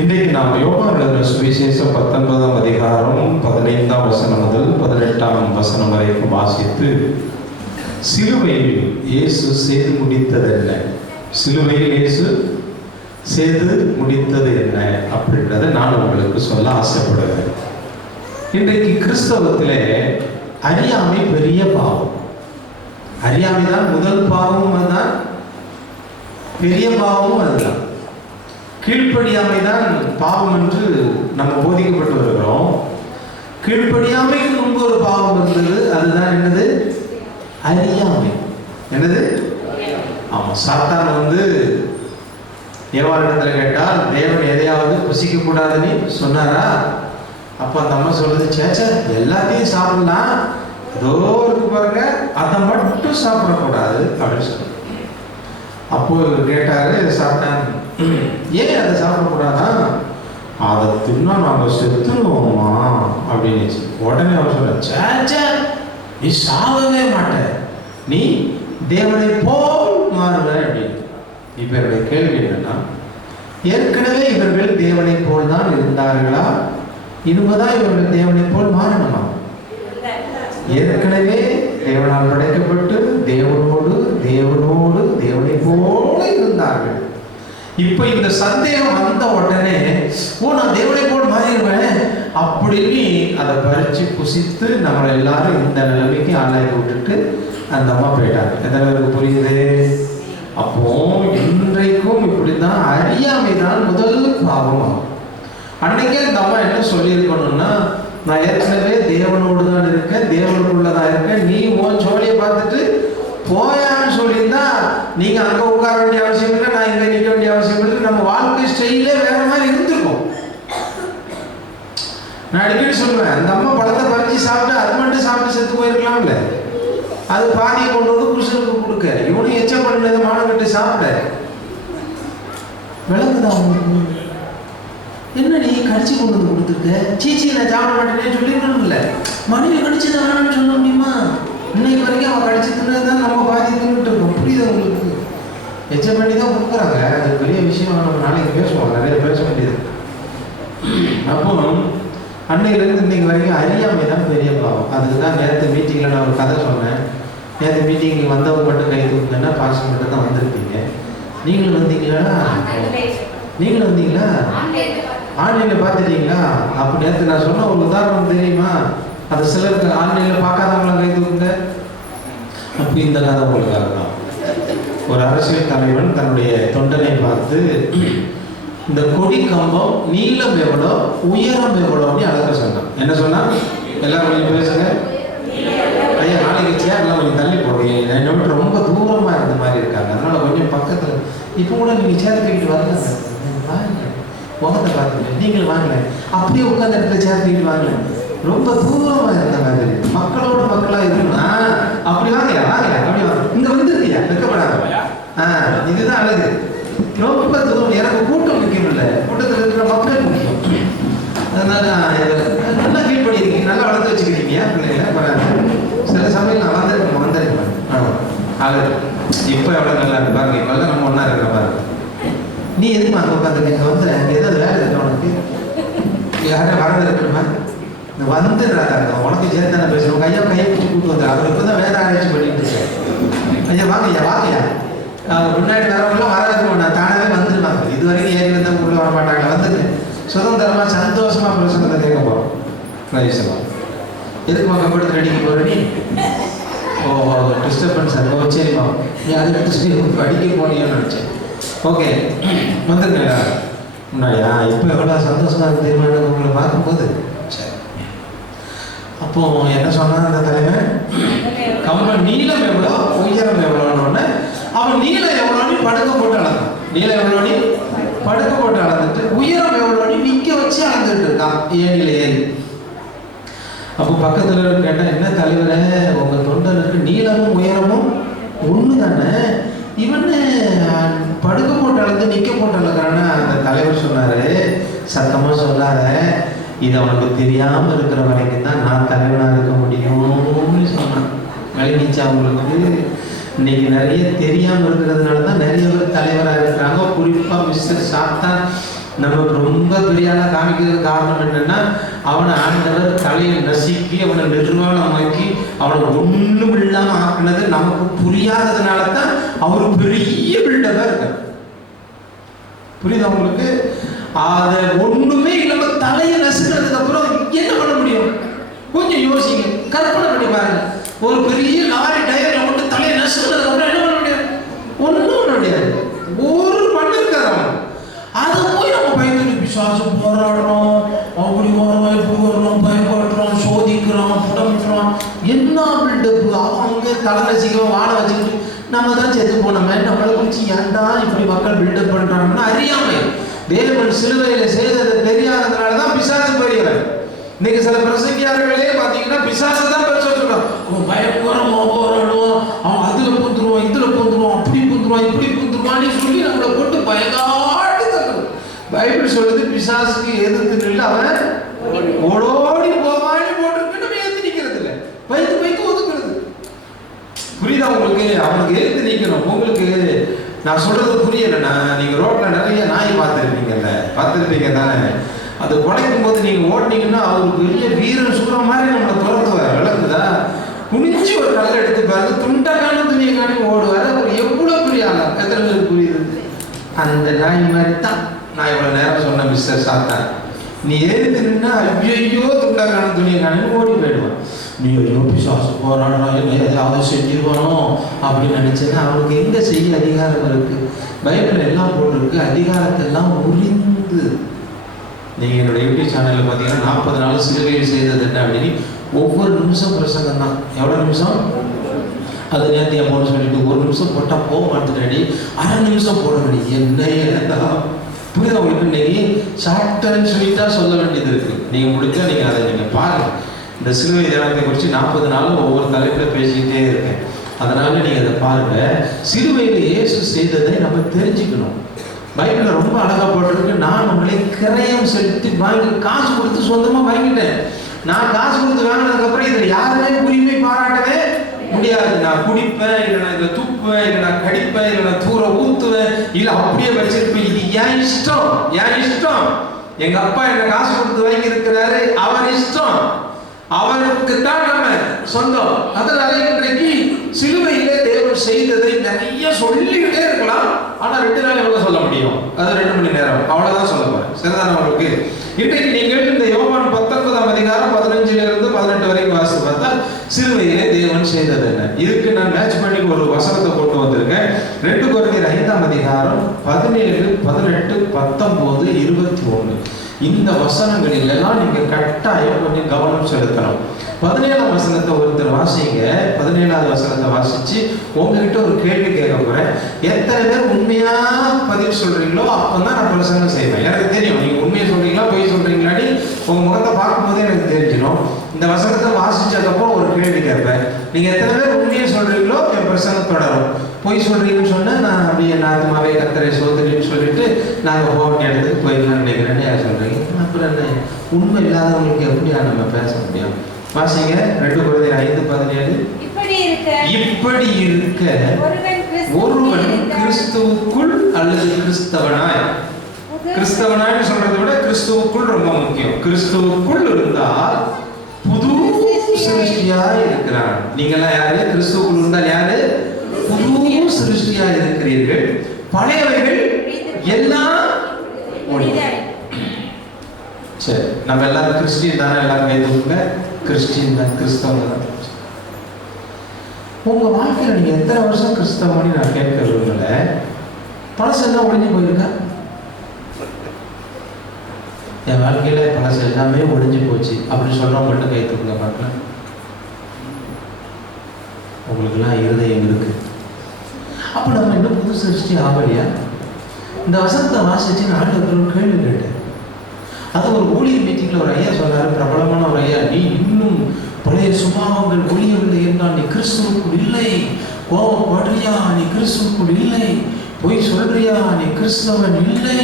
இன்றைக்கு நாம் யோவான் எழுதின சுவிசேஷம் 19ஆம் அதிகாரம் 15ஆம் வசனம் முதல் 18ஆம் வசனம் வரைக்கும் வாசித்து, சிலுவையில் இயேசு செய்து முடித்தது என்ன, சிலுவையில் இயேசு செய்து முடித்தது என்ன அப்படின்றத நான் உங்களுக்கு சொல்ல ஆசைப்படுகிறேன். இன்றைக்கு கிறிஸ்தவத்திலே அறியாமை பெரிய பாவம். அறியாமை தான் முதல் பாவமும், அதுதான் பெரிய பாவமும், அதுதான் கீழ்ப்படியாமை தான் பாவம் என்று நம்ம போதிக்கப்பட்டு வருகிறோம். கீழ்ப்படியாமைக்கு முன்பு ஒரு பாவம் இருந்தது, அதுதான் என்னது? அறியாமை. என்னது? ஆமா, சாத்தான் ஏவாளிடத்தில் கேட்டால் தேவன் எதையாவது புசிக்க கூடாதுன்னு சொன்னாரா? அப்போ அந்த அம்மா சொல்லுது, சேச்சா எல்லாத்தையும் சாப்பிடலாம், ஏதோ இருக்கு பாருங்க, அதை மட்டும் சாப்பிடக்கூடாது அப்படின்னு சொல்லு. அப்போ கேட்டாரு சாத்தான், ஏன் அதை சாப்பிடக்கூடாதா? அதை தின்னா நாங்கள் செத்துருவோமா அப்படின்னு. உடனே அவர் சொல்ற, சேச்சா நீ சாகவே மாட்ட, நீ தேவனை போல் மாறுவ அப்படின்னு. இப்ப என்னுடைய கேள்வி என்னன்னா, ஏற்கனவே இவர்கள் தேவனை போல் தான் இருந்தார்களா, இனிமேதான் இவர்கள் தேவனை போல் மாறணுமா? ஏற்கனவே தேவனால் படைக்கப்பட்டு தேவனோடு தேவனை போல இருந்தார்கள். இப்ப இந்த சந்தேகம் வந்த உடனே, நான் தேவனை போல் மாறிடுவேன் அப்படின்னு அதை பறிச்சு புசித்து நம்மளை எல்லாரும் இந்த நிலைமைக்கு ஆளாக்கி விட்டுட்டு அந்த அம்மா போயிட்டாங்க. எந்த அளவுக்கு புரியுது? அப்போ இன்றைக்கும் இப்படிதான் அறியாமை தான் முதல் பாவம். அன்னைக்கே அந்த அம்மா என்ன சொல்லியிருக்கணும்னா, நான் ஏற்கனவே தேவனோடு தான் இருக்கேன், தேவனுக்குள்ளதான் இருக்கேன், நீ உன் சோழியை பார்த்துட்டு போயான்னு சொல்லியிருந்தா நீங்க அங்க உட்கார வேண்டிய அவசியம் இல்லை, நான் இங்க நிற்க வேண்டிய அவசியம் இல்லை, நம்ம வாழ்க்கை ஸ்டைலே வேற மாதிரி இருந்திருக்கும். நான் அடிக்கடி சொல்லுவேன், அந்த அம்மா பழத்தை பறிச்சு சாப்பிட்டு அது மட்டும் சாப்பிட்டு செத்து போயிருக்கலாம்ல, அது பாதியை கொண்டு வந்து புருஷனுக்கு கொடுக்க, இவனும் எச்சம் பண்ணதை மானங்கிட்ட சாப்பிட. விளங்குதா உங்களுக்கு? என்ன நீ கடிச்சு கொண்டு வந்து கொடுத்துருக்க, சீச்சி நான் சாப்பிட மாட்டேன்னு சொல்லிடணும். இல்லை, மனைவி கடிச்சு தான் வேணும்னு சொல்ல முடியுமா? இன்னைக்கு வரைக்கும் அவன் கடிச்சு தின்னதான் நம்ம பாதி தின்னுட்டு இருக்கோம். புரியுது உங்களுக்கு? எச்சம் பண்ணி தான் கொடுக்குறாங்க. அது பெரிய விஷயம், நம்ம நாளைக்கு பேசுவோம், நிறைய பேச வேண்டியது. அப்போ அன்னையிலேருந்து இன்னைக்கு வரைக்கும் அறியாமை தான் பெரிய பாவம். அதுக்கு தான் நேற்று மீட்டிங்கில் நான் ஒரு கதை சொன்னேன். நேற்று மீட்டிங்கு வந்தவங்க மட்டும் கை தூக்குங்கன்னா பாஸ் மட்டும் தான் வந்திருப்பீங்க. நீங்களும் வந்தீங்களா? நீங்களும் வந்தீங்களா? ஆன்லைனில் பார்த்துட்டீங்களா? அப்போ நேற்று நான் சொன்ன ஒரு உதாரணம் தெரியுமா? அது சிலருக்கு ஆன்லைனில் பார்க்காதவங்களாம் கை தூக்குங்க. அப்போ இந்த கதை உங்களுக்காக தான். ஒரு அரசியல் தலைவன் தன்னுடைய தொண்டனை பார்த்து, இந்த கொடி கம்பம் நீளம் எவ்வளோ உயரம் எவ்வளோன்னு அளக்க சொன்னான். என்ன சொன்னா? எல்லாரும் கொஞ்சம் பேசுங்க. ஐயா நாளைக்கு சேர்லாம் கொஞ்சம் தள்ளி போடுங்க, என்னை விட்டு ரொம்ப தூரமாக இருந்த மாதிரி இருக்காங்க, அதனால கொஞ்சம் பக்கத்தில். இப்போ கூட நீங்கள் சேர்த்துக்கிட்டு வரல, வாங்க முகத்தை பார்த்துங்க, நீங்களும் வாங்கல, அப்படியே உட்காந்து இடத்துல சேர்த்துக்கிட்டு வாங்கல, ரொம்ப தூரமாக இருந்த மாதிரி, மக்களோட மக்களாக இருக்கணும். அப்படி வாங்க அப்படி வாங்க, இங்கே வந்துருக்கியா, வெக்கப்படாத. இதுதான் அழகு. ரொம்ப தூரம், எனக்கு கூட்டம் முக்கியம் இல்லை, கூட்டத்தில் இருக்கிற மக்கள் முக்கியம். அதனால நல்லா ஃபீல் பண்ணியிருக்கீங்க, நல்லா வளர்த்து வச்சுக்கிறீங்க பிள்ளைங்க. பரவாயில்ல, சில சமயம் நான் வந்திருக்கேன். அழகு இப்போ எவ்வளோ நல்லா இருக்கு பாருங்க. இப்போல்லாம் நம்ம ஒன்றா இருக்கிற பாருங்க. நீ எதுக்கு அங்கே உட்காந்துருக்க? வந்து ஏதாவது வேலை இருக்கு உனக்கு? யார்கிட்ட வரது இருக்கணுமா? இந்த வந்துடுறாங்க, உனக்கு சேர்த்து தானே பேசணும். கையை பிடிச்சி கூட்டு வந்துடு. அவர் இப்போ தான் வேலை ஆராய்ச்சி பண்ணிட்டு இருக்கேன். ஐயா வாங்கய்யா முன்னாடி வரவங்களாம் வராது, நான் தானாகவே வந்துடுவாங்க. இது வரைக்கும் ஏறி வந்தால் உள்ள வர மாட்டாங்க. வந்துட்டு சுதந்திரமாக சந்தோஷமாக பிரசங்கத்தை கேட்க போகிறோம். ரைஸ்லாம் எதுக்குமா கம்ப்யூட்டர் அடிக்க போகிற நீ? டிஸ்டர்பன்ஸ் அது. சரிம்மா, நீ அதை படிக்க போனீங்கன்னு நினச்சேன். ஓகே, வந்துருங்க முன்னாடியா. இப்போ எவ்வளோ சந்தோஷமாக இருக்கு தெரியுமா உங்களை பார்க்கும்போது? சரி, அப்போ என்ன சொன்னான் அந்த தலைவன்? கம்பன் நீளம் எவ்வளோ உயரம் எவ்வளோன்னு, அவன் நீளம் எவ்வளோன்னு படுக்க போட்டு அளந்தான். நீளம் எவ்வளோன்னு படுக்க போட்டு அளந்துட்டு, உயரம் எவ்வளோன்னு நிற்க வச்சு அளந்துட்டு இருக்கான் ஏழில் ஏறி. அப்போ பக்கத்தில் கேட்டால், என்ன தலைவரே, உங்கள் தொண்டனுக்கு நீளமும் உயரமும் ஒன்று தானே, இவன்னு படுக்க போட்டு அளந்து நிற்க போட்டு அளக்குறான்னு அந்த தலைவர் சொன்னார். சத்தமாக சொல்லாத, இது அவனுக்கு தெரியாமல் இருக்கிற வரைக்கும் தான் நான் தலைவனாக இருக்க முடியும்னு சொன்னான். விளங்கிச்சா அவங்களுக்கு? இன்னைக்கு நிறைய தெரியாமல் இருக்கிறதுனால தான் நிறைய பேர் தலைவராக இருக்கிறாங்க. குறிப்பாக மிஸ்டர் சாத்தான் நமக்கு ரொம்ப பெரிய ஆளா காமிக்கிறது காரணம் என்னன்னா, அவனை ஆண்டவர் தலையை நசுக்கி அவனை நிர்வாணமாக்கி அவனை ஒண்ணும் இல்லாம ஆக்குனது நமக்கு புரியாததுனால தான் அவரு பெரிய பில்டப்பா இருக்கார். புரியுதா உங்களுக்கு? அதை ஒண்ணுமே இல்லாம தலையை நசுக்கிறதுக்கு அப்புறம் என்ன பண்ண முடியும்? கொஞ்சம் யோசிங்க, கற்பனை பண்ணி பாருங்க. ஒரு பெரிய லாரி டயர்ல மட்டும் தலையை நசுக்கிறதுக்கு அப்புறம் என்ன பண்ண முடியாது? ஒண்ணும் பண்ண முடியாது. ஒரு மண் இருக்காது. அதை போய் நம்ம பயந்துட்டு பிசாசு போராடுறோம், அப்படி வரோம் இப்படி வரோம், பயப்படுறோம், சோதிக்கிறோம், புடமிக்கிறோம். என்ன பில்டப்பு! அவங்க தலை நசிக்கிறோம், வாழை வச்சுக்கிட்டு நம்ம தான் செத்து போனோமே, நம்மளை குறிச்சு ஏன்டா இப்படி மக்கள் பில்டப் பண்றாங்கன்னா அறியாமை. தேவன் சிலுவையில செய்தது தெரியாததுனால தான் பிசாசு பெரியவன். இன்னைக்கு சில பிரசங்கியார்களே பார்த்தீங்கன்னா பிசாசு தான் பெருசா சொல்றான். அவன் பயப்படுவான், போராடுவான், அவன் அதுல பூந்துருவான், இதுல பூந்துருவான், அப்படி பூந்துருவான், இப்படி பூந்துருவான்னு சொல்லி நம்மளை போட்டு பயங்காட்டி தரணும். பைபிள் சொல்லுது பிசாசுக்கு எதிர்த்து நின்று அவன் ஓடோடி போவான்னு போட்டிருக்கு. நம்ம எதிர்த்து நிக்கிறது இல்லை, வைத்து வைத்து ஒதுக்குறது. புரியுதா உங்களுக்கு? அவனுக்கு எதிர்த்து நிக்கணும். உங்களுக்கு நான் சொல்றது புரியலண்ணா. நீங்க ரோட்ல நிறைய நாய் பார்த்துருப்பீங்க தானே? அது குலைக்கும் போது நீங்க ஓட்டினீங்கன்னா அவர் பெரிய வீரன் சுடுற மாதிரி நம்மளை துரத்துவார். விளக்குதா? குனிஞ்சு ஒரு கல்லை எடுத்து பாருங்க, துண்டக்கான துணியை காணி ஓடுவார். அவர் எவ்வளவு பெரிய ஆளா? எத்தனை பேருக்கு புரியுது? அந்த நாய் மாதிரி தான் நான் இவ்வளவு நேரம் சொன்ன மிஸ்டர் சாத்தான். நீ எதிர்த்து நின்னா ஐயோ துண்டக்கான துணியை காணி ஓடி போயிடுவான். நீ ஐயோ பிசாசு போராடுறான், எதையாவது செஞ்சிருவானோ அப்படின்னு நினைச்சேன்னா அவனுக்கு எங்க செய்ய அதிகாரம் இருக்கு? பைபிள் எல்லாம் போட்டிருக்கு. அதிகாரத்தை எல்லாம் உரிந்து நீங்க என்னோட யூடியூப் சேனல்ல பாத்தீங்கன்னா 40 நாள் சிலுவையில் செய்தது என்ன அப்படின்னு ஒவ்வொரு நிமிஷம் பிரசங்கம் தான். எவ்வளவு நிமிஷம்? அது நேரத்தை அம்மான்னு சொல்லிட்டு 1 நிமிஷம் போட்டா போக மாட்டேங்கிறடி, 1/2 நிமிஷம் போடணும். என்ன புரியுதா உங்களுக்கு? இன்னைக்கு ஷார்ட் அண்ட் ஸ்வீட்டா சொல்ல வேண்டியது இருக்கு. நீங்க முடிஞ்சா நீங்க அதை நீங்க பாருங்க. இந்த சிலுவை தியானத்தை குறித்து 40 நாளும் ஒவ்வொரு தலைப்புல பேசிக்கிட்டே இருக்கேன். அதனால நீங்க அதை பாருங்க. சிலுவையில இயேசு செய்ததை நம்ம தெரிஞ்சுக்கணும். பைபிள்ல ரொம்ப அழகா போட்டிருக்கு. நான் உங்களை கிரயம் செலுத்தி வாங்கி காசு கொடுத்து சொந்தமா வாங்கிட்டேன். நான் காசு கொடுத்து வாங்கினதுக்கு அப்புறம் இதை யாருமே உரிமை பாராட்டவே முடியாது. நான் குடிப்பேன், இல்லை நான் இதை துப்புவேன், இல்லை நான் கடிப்பேன், இல்லை நான் தூர ஊத்துவேன், இல்லை அப்படியே வச்சிருப்பேன். இது என் இஷ்டம், என் இஷ்டம். எங்க அப்பா என்ன காசு கொடுத்து வாங்கி இருக்கிறாரு, அவர் இஷ்டம், அவருக்கு தான் நம்ம சொந்தம். அதனால இன்றைக்கு சிலுவையிலே தேவன் செய்ததை நிறைய சொல்லிக்கிட்டே இருக்கலாம். ஆனா 2 நாள் எவ்வளவு சொல்ல முடியும்? அது 2 மணி நேரம், அவ்வளவுதான் சொல்ல போறேன். சரிதானே உங்களுக்கு? இன்றைக்கு நீங்கள் இந்த யோவான் 19ஆம் அதிகாரம் 15 இருந்து 18 வரைக்கும் வாசித்து பார்த்தா சிலுவையிலே தேவன் செய்தது என்ன? இதுக்கு நான் மேட்ச் பண்ணி ஒரு வசனத்தை கொண்டு வந்திருக்கேன். 2 கொரிந்தியர் 5ஆம் அதிகாரம் 17, 18, 19, 21. இந்த வசனங்களில் எல்லாம் நீங்க கட்டாயம் கொஞ்சம் கவனம் செலுத்தணும். 17ஆம் வசனத்தை ஒருத்தர் வாசிங்க. 17ஆவது வசனத்தை வாசிச்சு உங்ககிட்ட ஒரு கேள்வி கேட்க போறேன். எத்தனை பேர் உண்மையா பதில் சொல்றீங்களோ அப்பதான் நான் பிரசங்கம் செய்வேன். எனக்கு தெரியும் நீங்க உண்மையை சொல்றீங்களா பொய் சொல்றீங்களாடி உங்க முகத்தை பார்க்கும் போதே எனக்கு தெரிஞ்சிடும். இந்த வசனத்தை வாசிச்சதுக்கப்புறம் ஒரு கேள்வி கேட்பேன். நீங்க எத்தனை பேர் உண்மையை சொல்றீங்களோ என் பிரசங்கம் தொடரும். பொய் சொல்றீங்கன்னு சொன்னா நான் அப்படியே நாத்துமாவே கத்தரை சோதரின்னு சொல்லிட்டு நாங்க போக வேண்டிய இடத்துக்கு போயிடலாம் நினைக்கிறேன்னு யார் சொல்றீங்க? அப்புறம் என்ன, உண்மை இல்லாதவங்களுக்கு எப்படியா நம்ம பேச முடியும்? வாசிங்க 2 கொரிந்தியர் 5:17. இப்படி இருக்க ஒருவன் கிறிஸ்துவுக்குள் அல்லது கிறிஸ்தவனாய், கிறிஸ்தவனாய் சொல்றதை விட கிறிஸ்துவுக்குள் ரொம்ப முக்கியம். கிறிஸ்துவுக்குள் இருந்தால் புது சிருஷ்டியாய் இருக்கிறான். நீங்களாம் யாரு? கிறிஸ்துவுக்குள் இருந்தால் யாரு? புது சிருஷ்டியாய் இருக்கிறீர்கள். பழையவைகள் எல்லாம் ஒழிந்தன. சரி, நம்ம எல்லாரும் கிறிஸ்டியன் தானே? எல்லாரும் கைதுங்க கிறிஸ்டியன் தான், கிறிஸ்தவங்க தான். உங்க வாழ்க்கையில நீங்க எத்தனை வருஷம் கிறிஸ்தவன்னு நான் கேட்க விரும்பல. பழசெல்லாம் ஒழிஞ்சு போயிருக்கா? என் வாழ்க்கையில பழசு எல்லாமே ஒழிஞ்சு போச்சு அப்படின்னு சொல்றவங்க மட்டும் கை தூக்குங்க பார்க்கலாம். உங்களுக்கு எல்லாம் இருதயம் இருக்கு. அப்ப நம்ம இன்னும் புது சிருஷ்டி ஆகலையா? இந்த வசனத்தை வாசிச்சு நான் ஆண்டவருக்கு கேள்வி கேட்டேன். அது ஒரு ஊழியர் மீட்டிங்ல ஒரு ஐயா சொன்னாரு, பிரபலமான ஒரு ஐயா, நீ இன்னும் பழைய சுபாவங்கள் ஒழியவில்லை என்றால் நீ கிறிஸ்துவுக்குள் இல்லை. கோபப்படுறியா? நீ கிறிஸ்துவுக்குள் இல்லை. பொய் சொல்றியா? நீ கிறிஸ்தவன் இல்லை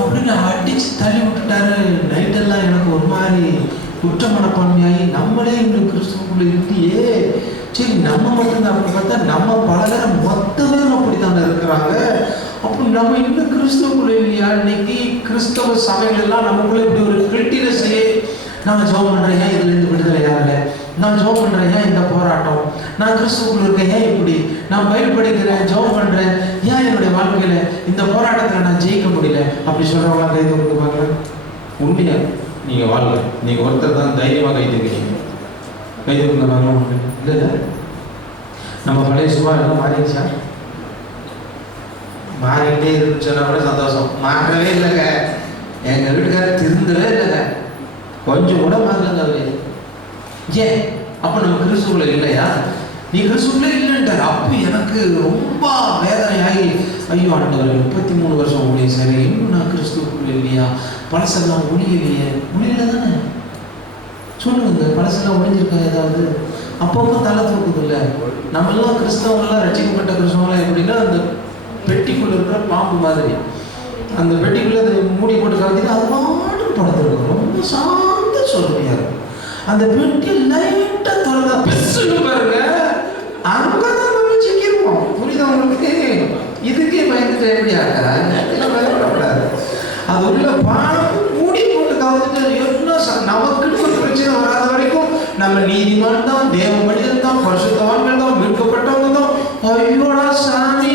அப்படின்னு அடிச்சு தள்ளி விட்டுட்டாரு. நைட்டெல்லாம் எனக்கு ஒரு மாதிரி குற்ற மனப்பான்மையாகி நம்மளே இன்னும் கிறிஸ்துவுக்குள்ள இருக்கியே, சரி நம்ம மட்டும்தான் அப்படி பார்த்தா நம்ம பல பேர் மொத்த பேரும் அப்படித்தானே இருக்கிறாங்க. அப்படி நம்ம இன்னும் கிறிஸ்துவுக்குள்ள இல்லையா? இன்னைக்கு கிறிஸ்தவ சபைகள் எல்லாம் நமக்குள்ள இப்படி ஒரு கிரிட்டினஸே, நான் ஜெபம் பண்றேன் ஏன் இதுல இருந்து விடுதலை யாருல, நான் ஜெபம் பண்றேன் ஏன் இந்த போராட்டம், நான் கிறிஸ்துவுக்குள்ள இருக்கேன் ஏன் இப்படி, நான் பைபிள் படிக்கிறேன் ஜெபம் பண்றேன் ஏன் என்னுடைய வாழ்க்கையில இந்த போராட்டத்துல நான் ஜெயிக்க முடியல, அப்படி சொல்றவங்களா கை தூக்குவாங்க. உண்மையா நீங்க வாழ்க, நீங்க ஒருத்தர் தான் தைரியமா கை தூக்கிறீங்க. கை தூக்குறாங்க இல்லை? நம்ம பழைய சும்மா எல்லாம் மாறிடுச்சா? மாறிக்கிட்டே இருக்குன்னு சொன்னா கூட சந்தோஷம். மாறவே இல்லைங்க, எங்க வீட்டுக்காரர் திருந்தவே இல்லைங்க, கொஞ்சம் கூட மாறலங்க அவரு. ஏன்? அப்ப நம்ம கிறிஸ்துக்குள்ள இல்லையா? நீ கிறிஸ்துக்குள்ள இல்லைன்றார். அப்போ எனக்கு ரொம்ப வேதனையாகி, ஐயோ ஆண்டவர் 33 வருஷம் ஊழியம் சரி, இன்னும் நான் கிறிஸ்துக்குள்ள இல்லையா, பழசெல்லாம் ஒழியலையே. ஒழியல தானே சொல்லுங்க, பழசெல்லாம் ஒழிஞ்சிருக்கா ஏதாவது? அப்பப்போ தலை தூக்குது இல்லை? நம்மெல்லாம் கிறிஸ்தவங்களாம் ரட்சிக்கப்பட்ட கிறிஸ்தவங்களாம் எப்படின்னா அந்த பெட்டிக்குள்ள இருக்கிற பாம்பு மாதிரி, அந்த பெட்டிக்குள்ள அதை மூடி போட்டு கலத்திட்டு அது பாட்டுக்கு படுத்துருக்கும். ரொம்ப சாந்த சொல்லுமையா இருக்கும். அந்த பெட்டி லைட்டா திறந்தா பெருசுன்னு பாருங்க, அங்கதான் நம்ம சிக்கிருவோம். புரியுதா உங்களுக்கு? இதுக்கே பயந்துட்டு எப்படியாக்கா? பயப்படக்கூடாது. அது உள்ள பாம்பு மூடி போட்டு கலந்துட்டு நமக்குன்னு ஒரு பிரச்சனை வராத வரைக்கும் நம்ம நீதிமான் தான், தேவ மனிதன் தான், பரிசுத்தவான்கள் தான், மீட்கப்பட்டவங்க தான். ஐயோடா சாமி,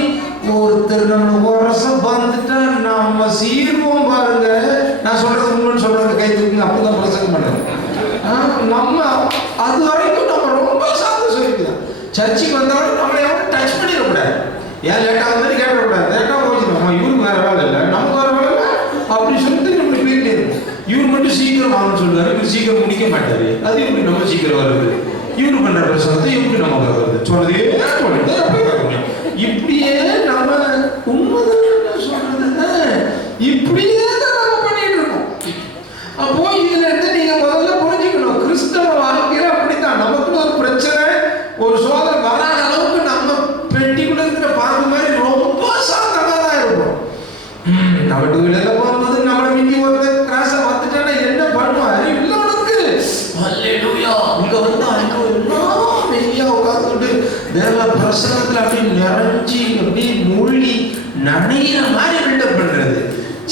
ஒருத்தர் நம்ம வருஷம் வந்துட்டா நம்ம சீர்வோம் பாருங்க. நான் சொல்றது உண்மைன்னு சொல்றது கை தூக்குங்க, அப்பதான் பிரசங்கம் பண்றேன். நம்ம அது வரைக்கும் நம்ம ரொம்ப சாந்த சொல்லிக்கலாம். சர்ச்சுக்கு வந்தாலும் நம்மளை எவ்வளோ டச் பண்ணிடக்கூடாது. ஏன் லேட்டாக வந்து கேட்கக்கூடாது, லேட்டாக போச்சுக்கோமா, இவருக்கு வேற வேலை இல்லை, நமக்கு வேற வேலை இல்லை அப்படி சொல்லிட்டு நம்ம போயிட்டே இருக்கும். இவர் மட்டும் சீக்கிரம் வாங்கன்னு சொல்லுவாரு, இவர் சீக்கிரம் முடிக்க மாட்டாரு. அது எப்படி நம்ம சீக்கிரம் வருது? இவரு பண்ற பிரச்சனை எப்படி நமக்கு வருது? சொல்றதே சொல்லிட்டு இப்படியே நம்ம உண்மைதான் சொல்றது, இப்படியே தான் நம்ம பண்ணிட்டு இருக்கோம். அப்போ இதுல இருந்து நீங்க முதல்ல புரிஞ்சுக்கணும், கிறிஸ்தவ வாழ்க்கையில அப்படித்தான். நமக்குன்னு ஒரு பிரச்சனை, ஒரு சோதனை வராத அளவுக்கு நம்ம பெட்டிக்குள்ள இருக்கிற பாம்பு மாதிரி ரொம்ப சாந்தமா தான் இருக்கும். நம்ம டூ வீலர்ல போகும்போது நம்மளை மிஞ்சி ஒருத்தர் கிராஸா வந்துட்டானா என்ன பண்ணுவோம்? அறிவு இல்லை உனக்கு. அல்லேலூயா. இங்க வந்து எல்லாம் வெளியா உட்காந்துட்டு தேவ பிரசனத்துல அப்படி நிறைஞ்சி அப்படி மூழ்கி நனைகிற மாதிரி பில்டப் பண்றது.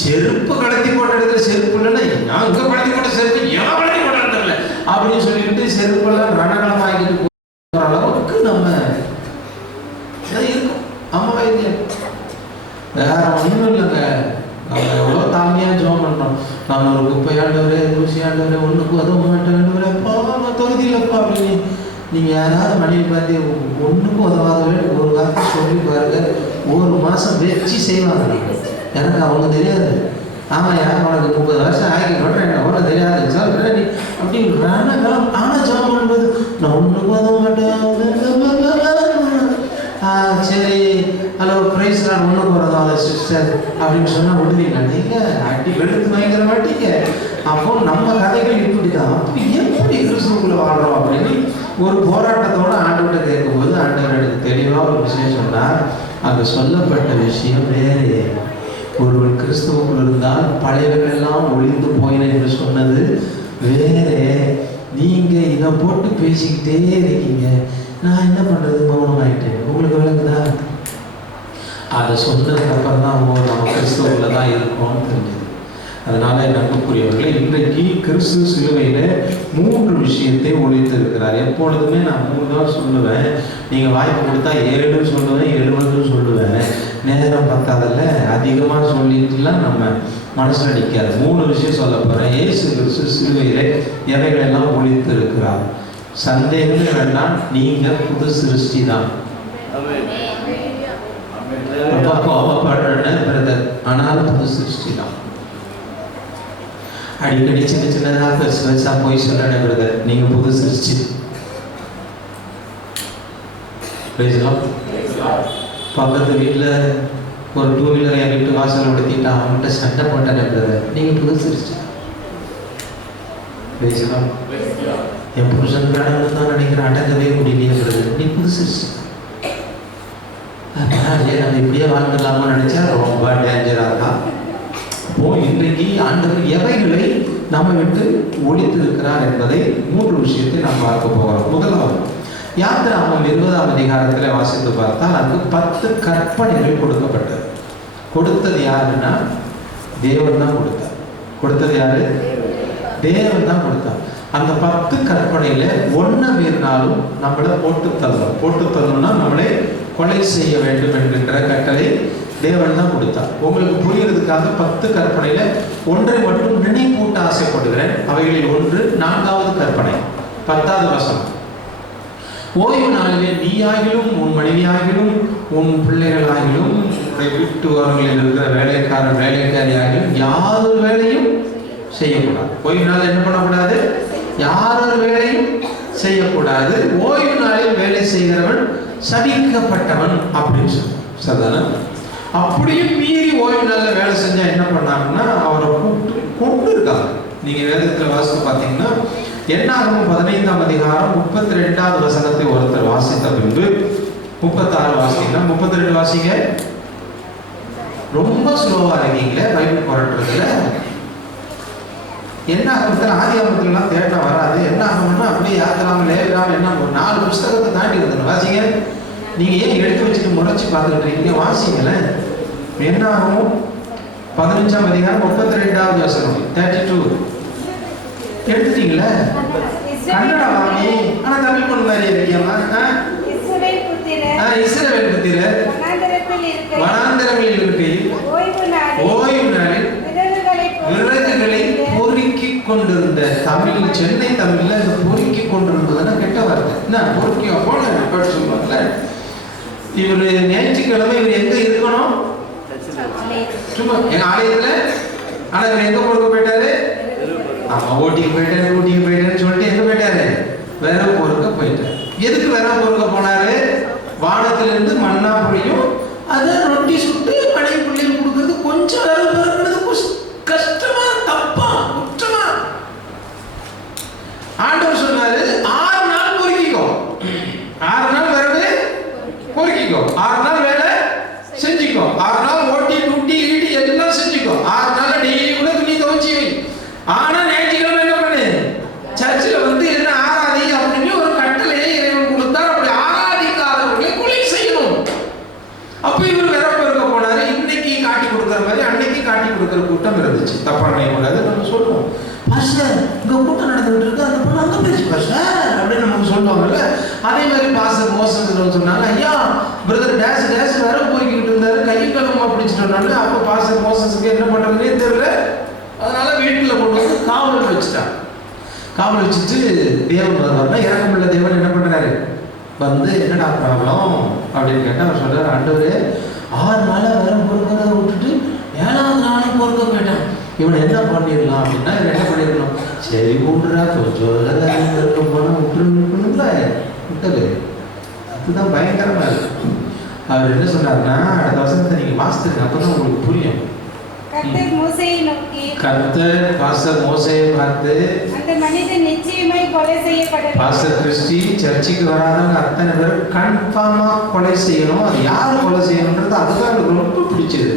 செருப்பு கலத்தி போட்ட இடத்துல செருப்பு இல்லைன்னா நான் இங்க கலத்தி போட்ட செருப்பு எவன் கலத்தி போட்டதில்லை அப்படின்னு சொல்லிட்டு செருப்பெல்லாம் ரணகலம் ஆகிட்டு போகிற அளவுக்கு நம்ம இருக்கும். அம்மா வைத்தியம் வேற ஒன்றும் இல்லைங்க. நம்ம எவ்வளோ தாழ்மையாக ஜோம் பண்ணுறோம். நான் ஒரு குப்பையாண்டவரே, தூசியாண்டவரே, ஒன்றுக்கு உதவ மாட்டேன்டவரே, பாவம் தொகுதியிலப்பா அப்படின்னு நீங்கள் யாராவது மனைவி பார்த்து ஒன்றுக்கும் உதவாதவரே ஒரு வார்த்தை சொல்லி பாருங்க, ஒரு மாதம் வச்சு செய்வாங்க. எனக்கு அவங்க தெரியாது. ஆமாம், யார் உனக்கு 30 வருஷம் ஆக்கி சொல்கிறேன், அவனை தெரியாது சொல்கிறேன் நீ அப்படி ரணகலம். ஆனால் ஜோம் பண்ணும்போது நான் ஒன்றுக்கும் உதவ மாட்டேன், சரி ஹலோ பிரைஸ் நான் ஒன்று போகிறதா சிஸ்டர் அப்படின்னு சொன்னால் விடுவீங்க நீங்கள்? அடி வெளுத்து பயங்கர மாட்டீங்க. அப்போ நம்ம கதைகள் இப்படி தான். அப்படி எப்படி கிறிஸ்துவுக்குள்ள வாழ்கிறோம் அப்படின்னு ஒரு போராட்டத்தோடு ஆண்டவர்கிட்ட கேட்கும்போது ஆண்டவர் எனக்கு தெளிவாக ஒரு விஷயம் சொன்னார். அங்கே சொல்லப்பட்ட விஷயம் வேறு. ஒருவன் கிறிஸ்துவுக்குள் இருந்தால் பழையவர்களெல்லாம் ஒளிந்து போயின என்று சொன்னது வேறு. நீங்கள் இதை போட்டு பேசிக்கிட்டே இருக்கீங்க, நான் என்ன பண்ணுறது, மௌனமாயிட்டேன். உங்களுக்கு விளங்குதா? அதை சொன்னதுக்கு அப்புறம் தான் நம்ம கிறிஸ்துவுல தான் இருக்கோம்னு தெரிஞ்சது. அதனால நம்புக்குரியவர்களே, இன்றைக்கு கிறிஸ்து சிலுவையில் 3 விஷயத்தை ஒழித்து இருக்கிறார். எப்பொழுதுமே நான் 3 தான் சொல்லுவேன். நீங்கள் வாய்ப்பு கொடுத்தா 7 சொல்லுவேன், 70 சொல்லுவேன். நேரம் பத்தாதில் அதிகமாக சொல்லிட்டுலாம் நம்ம மனசில் நிற்காது. 3 விஷயம் சொல்ல போகிறேன். இயேசு கிறிஸ்து சிலுவையில் எவைகளெல்லாம் ஒழித்து இருக்கிறார். சந்தேகமே வேண்டாம், நீங்கள் புது சிருஷ்டி தான். ரொம்ப கோபப்படுறேன்னு பிரதர், ஆனாலும் புது சிருஷ்டி தான். அடிக்கடி சின்ன சின்னதாக பெருசு பெருசா போய் சொல்றேன் பிரதர், நீங்க புது சிருஷ்டி. பக்கத்து வீட்டில் ஒரு 2 வீலர் என் வீட்டு வாசல் உடுத்திட்டு அவன்கிட்ட சண்டை போட்டேன் பிரதர், நீங்க புது சிருஷ்டி. பேசலாம். என் புருஷன் கடவுள் தான் நினைக்கிறேன், அடங்கவே முடியலையே பிரதர், நீ புது சிருஷ்டி. பரவாயில்லையே, நம்ம இப்படியே வாழ்ந்துடலாமா நினைச்சா ரொம்ப டேஞ்சராக தான். அப்போ இன்றைக்கு ஆண்டவர் எவைகளை நம்ம விட்டு ஒழித்து இருக்கிறார் என்பதை 3 விஷயத்தை நாம் பார்க்க போகிறோம். முதலாவது, யாத்திராகமம் 20ஆம் அதிகாரத்தில் வாசித்து பார்த்தால் அங்கு 10 கற்பனைகள் கொடுக்கப்பட்டது. கொடுத்தது யாருன்னா தேவன் தான் கொடுத்தார். கொடுத்தது யாரு? தேவன் தான் கொடுத்தார். அந்த 10 கற்பனையில ஒன்றை மீறினாலும் நம்மளை போட்டு தள்ளணும்னா நம்மளை கொலை செய்ய வேண்டும் என்கின்ற கட்டளை தேவன் தான் கொடுத்தார். உங்களுக்கு புரிகிறதுக்காக 10 கற்பனையில ஒன்றை மட்டும் நினைப்பூட்ட ஆசைப்படுகிறேன். அவைகளில் ஒன்று 4வது கற்பனை, 10வது வசனம். ஓய்வு நாளிலே நீயாகிலும் உன் மனைவியாகிலும் உன் பிள்ளைகளாகிலும் வீட்டுவர்களில் இருக்கிற வேலைக்காரன் வேலைக்காரியாகிலும் யார் வேலையும் செய்யக்கூடாது. ஓய்வு நாளில் என்ன பண்ணக்கூடாது? யார் வேலையும் செய்யக்கூடாது. ஓய்வு நாளில் வேலை செய்கிறவன் சபிக்கப்பட்டவன் அப்படின்னு சொல்றான். அப்படியும் மீறி ஓய்வு நாளில் வேலை செஞ்சா என்ன பண்ணாங்கன்னா அவரை கூப்பிட்டு கொண்டு இருக்காங்க. நீங்க வேதத்தில் வாசித்து பார்த்தீங்கன்னா என்னாகும் 15ஆம் அதிகாரம் 32வது வசனத்தை ஒருத்தர் வாசித்த பின்பு 36 வாசிங்கன்னா 32 வாசிங்க. ரொம்ப ஸ்லோவா இருக்கீங்களே பைபிள் புரட்டுறதுல. என்ன ஆகும்? ஆதியாகமத்துலாம் தேடினா வராது. என்ன ஆகும்னா அப்படியே யாத்திராம லேவிராம என்ன ஒரு 4 புஸ்தகத்தை தாண்டி வந்துடும். வாசிங்க. நீங்க ஏன் எடுத்து வச்சுட்டு முறைச்சு பார்த்துட்டு இருக்கீங்க? வாசிங்களேன். என்ன ஆகும்? 15ஆம் அதிகாரம் 32வது வசனம் 32 எடுத்துட்டீங்களா? கன்னடா வாங்கி ஆனா தமிழ் பொண்ணு மாதிரி இருக்கியம்மா. இஸ்ரவேல் புத்திரர் வனாந்தரங்களில் இருக்கையில் ஓய்வு நாளில் விறகுகளை பொறுக்கிக் கொண்டிருந்த. தமிழ், சென்னை தமிழ்ல இந்த பொறுக்கிக் கொண்டிருந்ததுன்னா கெட்ட வார்த்தை. என்ன பொறுக்கியோ போன சொல்லுவாங்கல்ல. இவர் ஞாயிற்றுக்கிழமை இவர் எங்க இருக்கணும்? சும்மா எங்க ஆலயத்துல. ஆனா இவர் எங்க பொறுக்க போயிட்டாரு? ஆமா, ஊட்டிக்கு போயிட்டேன்னு சொல்லிட்டு எங்க போயிட்டாரு? விறகு பொறுக்க போயிட்டாரு. எதுக்கு விறகு பொறுக்க போனாரு? வானத்திலிருந்து மண்ணா பொழியும், அதை ரொட்டி சுட்டு மனைவி பிள்ளைகள் கொடுக்கறது. கொஞ்சம் விறகு பொறுக்கிறது கஷ்டமா, தப்பா, குற்றமா? ஆண்டவர் சொன்னாரு 6 நாள் பொறுக்கிக்கோ, 6 நாள் விறகு பொறுக்கிக்கோ, 6 நாள் வேலை செஞ்சுக்கோ, 6 நாள் ஓட்டி டூட்டி ஈட்டி எல்லாம் செஞ்சுக்கோ, 6 நாள் டெய்லி கூட துணி துவைச்சி வை. ஆனா ஞாயிற்றுக்கிழமை என்ன பண்ணு? சர்ச்சில் வந்து என்ன ஆராதி அப்படின்னு ஒரு கட்டளையை இறைவன் கொடுத்தார். அப்படி ஆராதிக்காதவர்களை கொலை செய்யணும். அப்ப இவர் விறகு பொறுக்க போனாரு. இன்னைக்கு காட்டி கொடுக்குற மாதிரி அன்னைக்கு காட்டி கொடுக்குற கூட்டம் இருந்துச்சு. தப்பா நினைக்கூடாது. நம்ம சொல்லுவோம், பாஸ்டர் இங்க கூட்டம் நடந்துகிட்டு இருக்கு, அந்த பொண்ணு அங்க போயிடுச்சு பாஸ்டர் அப்படின்னு நமக்கு சொல்லுவாங்கல்ல. அதே மாதிரி பாஸ்டர் மோசன் சொன்னாங்க, ஐயா பிரதர் டேஸ் டேஸ் விறகு போய்கிட்டு இருந்தாரு, கையும் கலமா பிடிச்சிட்டு. அப்ப பாஸ்டர் மோசஸுக்கு என்ன பண்றதுன்னே தெரியல. அதனால வீட்டுல கொண்டு வந்து காவல் வச்சுட்டான். காவல் வச்சுட்டு தேவன் வருவார்னா இறக்கமுள்ள தேவன் என்ன பண்றாரு? வந்து என்னடா ப்ராப்ளம் அப்படின்னு கேட்டா அவர் சொல்றாரு, ஆண்டவரே 6 நாளா வேற பொறுக்கிறத விட்டுட்டு 7வது நாளும் பொறுக்க போயிட்டான். இவனை என்ன பண்ணிடலாம் அப்படின்னா என்ன பண்ணிடணும்? சரி விட்டுறா, கொஞ்சம் இருக்க போனா விட்டுருக்கணும்ல, விட்டது. அதுதான் பயங்கரமா இருக்கு. அவர் என்ன சொன்னாருன்னா, அடுத்த வசனத்தை நீங்க வாசித்துருங்க, அப்பதான் உங்களுக்கு புரியும். கர்த்தர் பாஸ்டர் மோசேயை பார்த்து, அந்த மனிதன் நிச்சயமாய் கொலை செய்யப்படணும். பாஸ்டர் கிறிஸ்டி சர்ச்சுக்கு வராதவங்க அத்தனை பேர் கன்ஃபார்மா கொலை செய்யணும். அது யாரு கொலை செய்யணும்ன்றது அதுதான் எனக்கு ரொம்ப பிடிச்சது.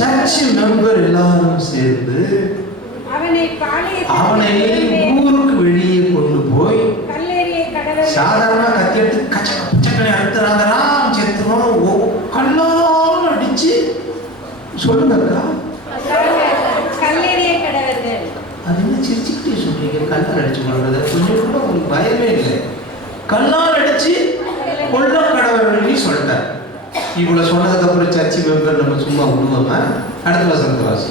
சர்ச் மெம்பர் எல்லாரும் சேர்ந்து அவனை ஊருக்கு வெளியே கொண்டு போய் சாதாரண கத்தி எடுத்து கச்சக்கனை அறுத்துறாங்கறாம், செத்துறோம், கல்லால் அடிச்சு சொல்லுங்கக்கா. அது என்ன சிரிச்சுக்கிட்டே சொல்றீங்க? கல்லால் அடிச்சு கொள்றது கொஞ்சம் கூட உங்களுக்கு பயமே இல்லை. கல்லால் அடிச்சு கொல்ல கடவுள்னு சொல்லிட்டார். இவ்வளவு சொன்னதுக்கு அப்புறம் சர்ச்சு மெம்பர் நம்ம சும்மா விடுவோமா? அடுத்த வசனத்தை வாசி.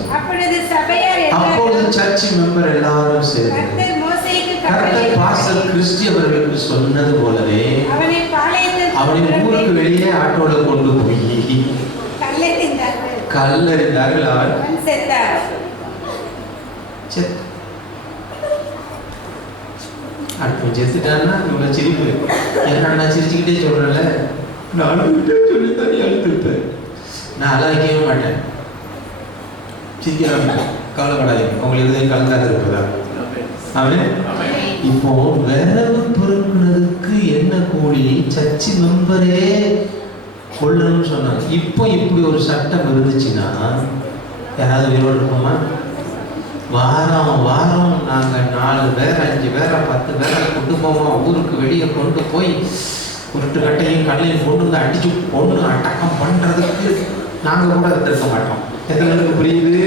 அப்பொழுது சர்ச் மெம்பர் எல்லாரும் சேர்ந்து கர்த்தர் பாஸ்டர் கிறிஸ்டி அவர்களுக்கு சொன்னது போலவே அவனை ஊருக்கு வெளியே ஆட்டோட கொண்டு போய் கல்லறிந்தார்கள். அவன் அடுத்து செத்துட்டான்னா இவ்வளவு சிரிப்பு. ஏன்னா நான் சிரிச்சுக்கிட்டே சொல்றேன்ல, நான் அழுதுகிட்டே சொல்லித்தான் நீ அழுதுருப்பேன். நான் அழகவே மாட்டேன், சிரிக்கிறாங்க. கவலைப்படாதீங்க, உங்களுக்கு எதையும் கலந்தாது இருப்பதா. அவன் இப்போ விரவு பொறுக்கிறதுக்கு என்ன கூலி? சர்ச்சு மெம்பரே கொள்ளணும்னு சொன்னாங்க. இப்போ இப்படி ஒரு சட்டம் இருந்துச்சுன்னா யாராவது உயிரோடு இருப்போமா? வாரம் வாரம் நாங்கள் 4 பேர் 5 பேரை 10 பேரை குடும்பமாக ஊருக்கு வெளியே கொண்டு போய் உருட்டு கட்டையும் கல்லையும் கொண்டு வந்து அடிச்சு பொண்ணு அடக்கம் பண்ணுறதுக்கு நாங்கள் கூட இருக்க மாட்டோம். எத்தனை புரியுது?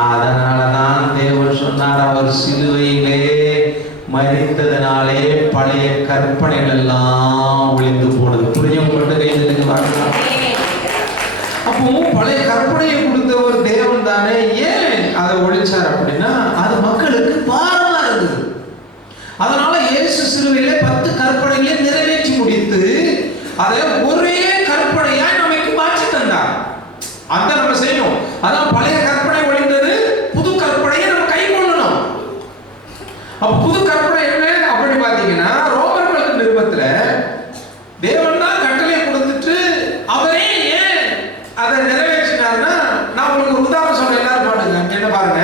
அதனாலதான் தேவன் சொன்னார், அவர் சிலுவையிலே மரித்ததனாலே பழைய கற்பனைகள் எல்லாம் ஒளிந்து போனது. புரியவங்கள்ட்ட கைது பார்க்கலாம். அப்போ பழைய கற்பனையை கொடுத்த ஒரு தேவன் தானே ஏன் அதை ஒழிச்சார் அப்படின்னா, அது மக்களுக்கு பாரமா இருக்குது. அதனால இயேசு சிலுவையிலே 10 கற்பனைகளை நிறைவேற்றி முடித்து அதை ஒரே கற்பனையாய் நமக்கு மாற்றி தந்தார். அந்த நம்ம செய்யணும். அதான் பழைய கற்பனை ஒழிந்தது, புது கற்பனையை நம்ம கை கொள்ளணும். அப்ப புது கற்பனை என்ன அப்படி பாத்தீங்கன்னா, ரோமர்கள் நிருபத்துல தேவன் தான் கட்டளையை கொடுத்துட்டு அவரே ஏன் அதை நிறைவேற்றினார்னா, நான் உங்களுக்கு ஒரு உதாரணம் சொல்றேன், எல்லாரும் பாருங்க. என்ன பாருங்க,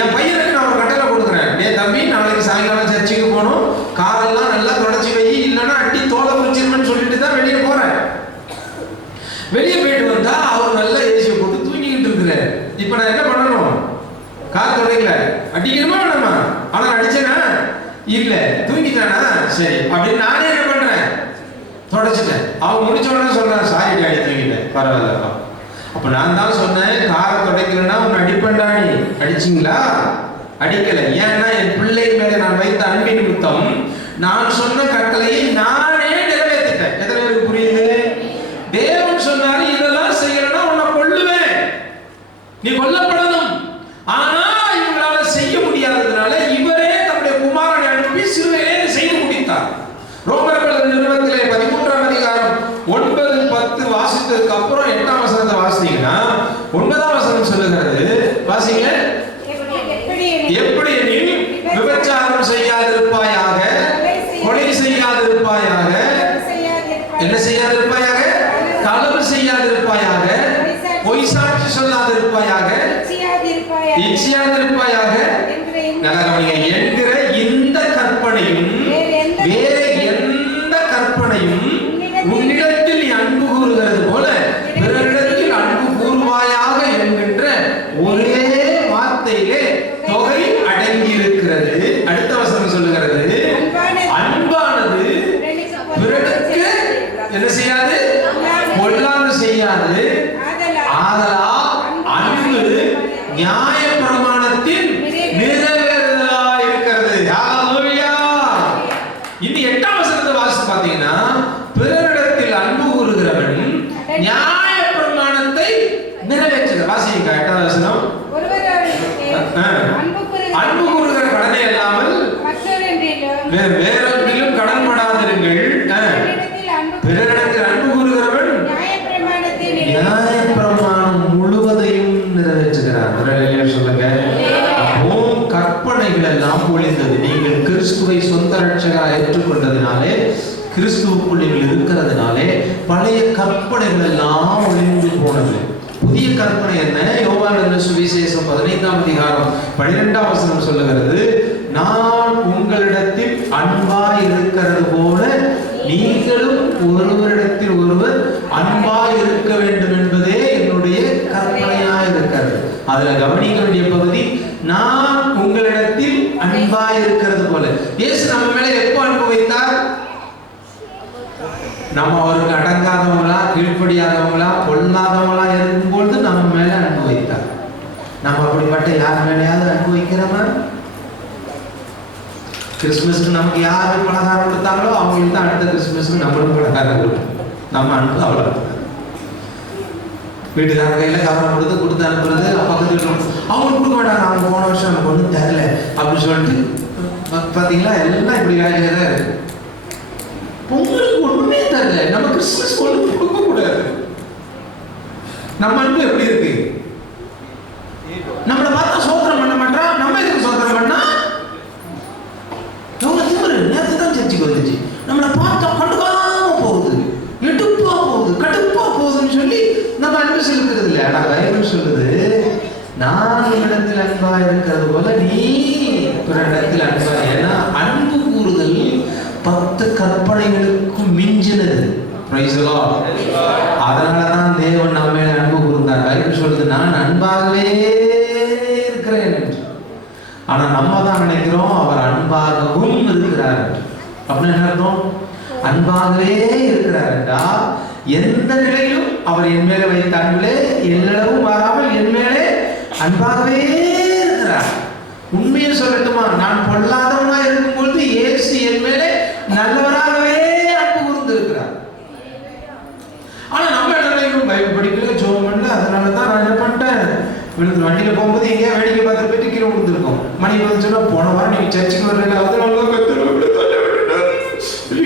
என் பையனுக்கு நான் ஒரு கட்டளை கொடுக்குறேன். ஏன் தம்பி, நாளைக்கு சாயங்காலம் சர்ச்சுக்கு போகணும், காரெல்லாம் நல்லா தொடச்சி வை, இல்லைன்னா அடி தோலை குறிச்சிருமன்னு சொல்லிட்டு தான் வெளியே போறேன். வெளியே போயிட்டு வந்தா அவர் நல்ல ஏசியை போட்டு தூங்கிக்கிட்டு இருக்கிறார். இப்ப நான் என்ன பண்ணணும்? கார் தொடங்கல, அடிக்கணுமா வேணாமா? ஆனா அடிச்சேனா இல்ல, தூங்கிட்டானா சரி அப்படின்னு நானே என்ன பண்றேன், தொடச்சிட்டேன். அவன் முடிச்ச உடனே சொல்றான், சாரி டாடி தூங்கிட்டேன், பரவாயில்லப்பா. அப்ப நான் தான் சொன்னேன், காரை தொடக்கலன்னா உன்னை அடிப்பண்டா. நீ அடிச்சிங்களா? அடிக்கல. ஏன்னா என் பிள்ளை மேல நான் வைத்த அன்பின் நிமித்தம் நான் சொன்ன கட்டளையை நானே நிறைவேற்றிட்டேன். எத்தனை பேருக்கு புரியுது? தேவன் சொன்னாரு, இதெல்லாம் செய்யறனா உன்னை கொல்லுவேன், நீ கொல்லப்படணும். ஆனா இவங்களால செய்ய முடியாததுனால இவரே தம்முடைய குமாரனை அனுப்பி சிலுவையிலே செய்து முடித்தார். ரோமர்கள் நிறுவனத்திலே 13ஆம் அதிகாரம் 9, 10 வாசித்ததுக்கு அப்புறம் 8ஆம் வசனத்தை வாசித்தீங்கன்னா 9ஆம் வசனம் சொல்லுகிறது, வாசிங்க. எப்படி எனில் விபச்சாரம் செய்யாதிருப்பாயாக, கொலை செய்யாதிருப்பாயாக, என்ன செய்யாதிருப்பாயாக, களவு செய்யாதிருப்பாயாக, பொய் சாட்சி சொல்லாதிருப்பாயாக, இச்சையாதிருப்பாயாக என்கிற இந்த கற்பனையும் வேற எந்த கற்பனையும் உன்னிடத்தில் நீ அன்பு கூறுகிறது போல பிறரிடத்தில் அன்பு கூறுவாயாக என்கின்ற ஒரே வார்த்தையிலே தொகை அடங்கி இருக்கிறது. அடுத்த வசனம் சொல்லுகிறது, அன்பானது பிறருக்கு என்ன செய்யாது, கொல்லாது செய்யாது. ஆதலால் அன்பு நியாய பிரமாணத்தின் நிறைவேறுதலாய் இருக்கிறது. ஹல்லேலூயா. இந்த 8ஆம் வசனத்தை வாசித்து பார்த்தீங்கன்னா, பிறரிடத்தில் அன்பு கூறுகிறவன் நியாய பிரமாணத்தை நிறைவேற்றுகிறார். வாசிங்க 8ஆம் வசனம். அன்பு கூறுகிற கடனை அல்லாமல் வேறொன்றிலும் கடன் படாதிருங்கள். பிறரிடத்தில் அன்பு கூறுகிறவன் நியாய பிரமாணம் முழுவதையும் நிறைவேற்றுகிறார். சொல்லுங்க. அப்போ கற்பனைகள் எல்லாம் ஒழிந்தது. நீங்கள் கிறிஸ்துவை சொந்த ரட்சகராக ஏற்றுக்கொண்டதினாலே, கிறிஸ்துவுக்குள் நீங்கள் இருக்கிறதுனாலே பழைய கற்பனைகள் எல்லாம் ஒழிந்து போனது. புதிய கற்பனை என்ன? யோவான் சுவிசேஷம் 15ஆம் அதிகாரம் 12ஆம் வசனம் சொல்லுகிறது, நான் உங்களிடத்தில் அன்பாய் இருக்கிறது போல நீங்களும் ஒருவரிடத்தில் ஒருவர் அன்பாய் இருக்க வேண்டும் என்பதே என்னுடைய கற்பனையாய் இருக்கிறது. அதுல கவனிக்க வேண்டிய பகுதி, நான் உங்களிடத்தில் அன்பாய் இருக்கிறது போல. இயேசு நம்ம மேல எப்போ அன்பு வைத்தார்? நம்ம அவருக்கு அடங்காதவங்களா, கீழ்ப்படியாதவங்களா, பொல்லாதவங்களா இருக்கும்போது நம்ம மேல அன்பு வைத்தார். நம்ம அப்படிப்பட்ட யார் மேலேயாவது அன்பு வைக்கிறோமா? கிறிஸ்துமஸ்க்கு நமக்கு யாரு பலகாரம் கொடுத்தாங்களோ அவங்களுக்கு தான் அடுத்த கிறிஸ்துமஸ்க்கு நம்மளும் பலகாரம் கொடுக்கும். நம்ம அன்பு அவ்வளவு. வீட்டுக்கார கையில கவனம் கொடுத்து அனுப்புறது, பக்கத்து அவங்களுக்கு கொடுக்க மாட்டாங்க. அவங்க போன வருஷம் நமக்கு ஒன்றும் தரல அப்படின்னு சொல்லிட்டு பாத்தீங்களா, எல்லாம் இப்படி வேலையா தான் இருக்கு. பொங்கலுக்கு ஒண்ணுமே தரல, நம்ம கிறிஸ்துமஸ் ஒண்ணு கொடுக்க கூடாது. நம்ம அன்பு எப்படி இருக்கு? நம்மளை பார்த்தா சோத்திரம் பண்ண மாட்டான், நம்ம எதுக்கு சோத்திரம் பண்ணா? நேற்று தான் சர்ச்சுக்கு வந்துச்சு, நம்மளை பார்த்தா கண்டுக்காம போகுது, எடுப்பா போகுது, கடுப்பா போகுதுன்னு சொல்லி நம்ம அன்பு செலுத்துறது இல்லை. ஆனா பைபிள் சொல்லுது, நான் இடத்தில் அன்பா இருக்கிறது போல நீ இடத்தில் அன்பா. ஏன்னா அன்பு கூறுதல் 10 கற்பனைகளுக்கும் மிஞ்சினது. அதனாலதான் தேவன் நம்ம மேல அன்பு கூர்ந்தார். பைபிள் சொல்லுது, நான் அன்பாகவே இருக்கிறேன் என்று. ஆனா நம்ம தான் நினைக்கிறோம் அவர் அன்பாகவும் இருக்கிறார். அப்படின்னு என்ன அர்த்தம்? அன்பாகவே இருக்கிறார் என்றால் எந்த நிலையிலும் அவர் என் மேலே வைத்த அன்பிலே எல்லளவும் மாறாமல் என் மேலே அன்பாகவே இருக்கிறார். உண்மையை சொல்லட்டுமா, நான் பொல்லாதவனா இருக்கும் பொழுது இயேசு என் மேலே நல்லவராகவே அன்பு கூர்ந்திருக்கிறார். ஆனா நம்ம நிலையிலும் பைபிள் படிக்கல, ஜோம் பண்ணல. அதனாலதான் நான் என்ன பண்ணிட்டேன், வண்டியில போகும்போது எங்கேயா வேடிக்கை பார்த்து போயிட்டு கீழே விழுந்துருக்கோம். மணி வந்து சொன்னா, போன வாரம் நீங்க சர்ச்சுக்கு வரல, அதனாலதான்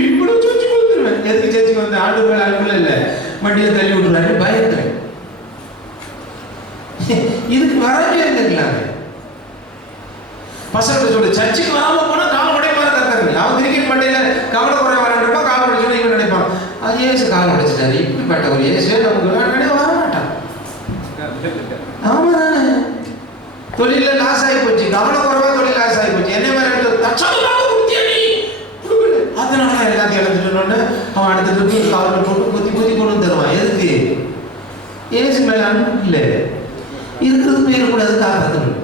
இவ்வளவு சர்ச்சுக்கு வந்துருவேன். எதுக்கு சர்ச்சுக்கு வந்து ஆண்டு மேல அன்புல இல்ல, வண்டியில தள்ளி விட்டுறாரு பயத்துறேன். இதுக்கு வரவே இருந்துக்கலாங்க. பசங்க சொல்லு, சர்ச்சுக்கு வராம போனா கால் உடைப்பாரு கத்தாரு. அவன் கிரிக்கெட் மண்டையில கவலை குறை வரப்பா கால் உடைச்சு இவன் நினைப்பான், அது ஏசு கால் உடைச்சிட்டாரு, இப்படிப்பட்ட ஒரு ஏசு நமக்கு வர மாட்டான். ஆமா, தொழில லாஸ் ஆகி போச்சு, கவன குறைவா தொழில் லாஸ் ஆகி போச்சு. என்ன மாதிரி அதனால எல்லாத்தையும் இழந்துட்டோன்னு அவன் அடுத்த காவல போட்டு கொத்தி கொத்தி கொண்டு தருவான். எதுக்கு? ஏசு மேல அன்பு இல்லை, இருக்கிறது போயிடக்கூடாது, காப்பாற்றணும்.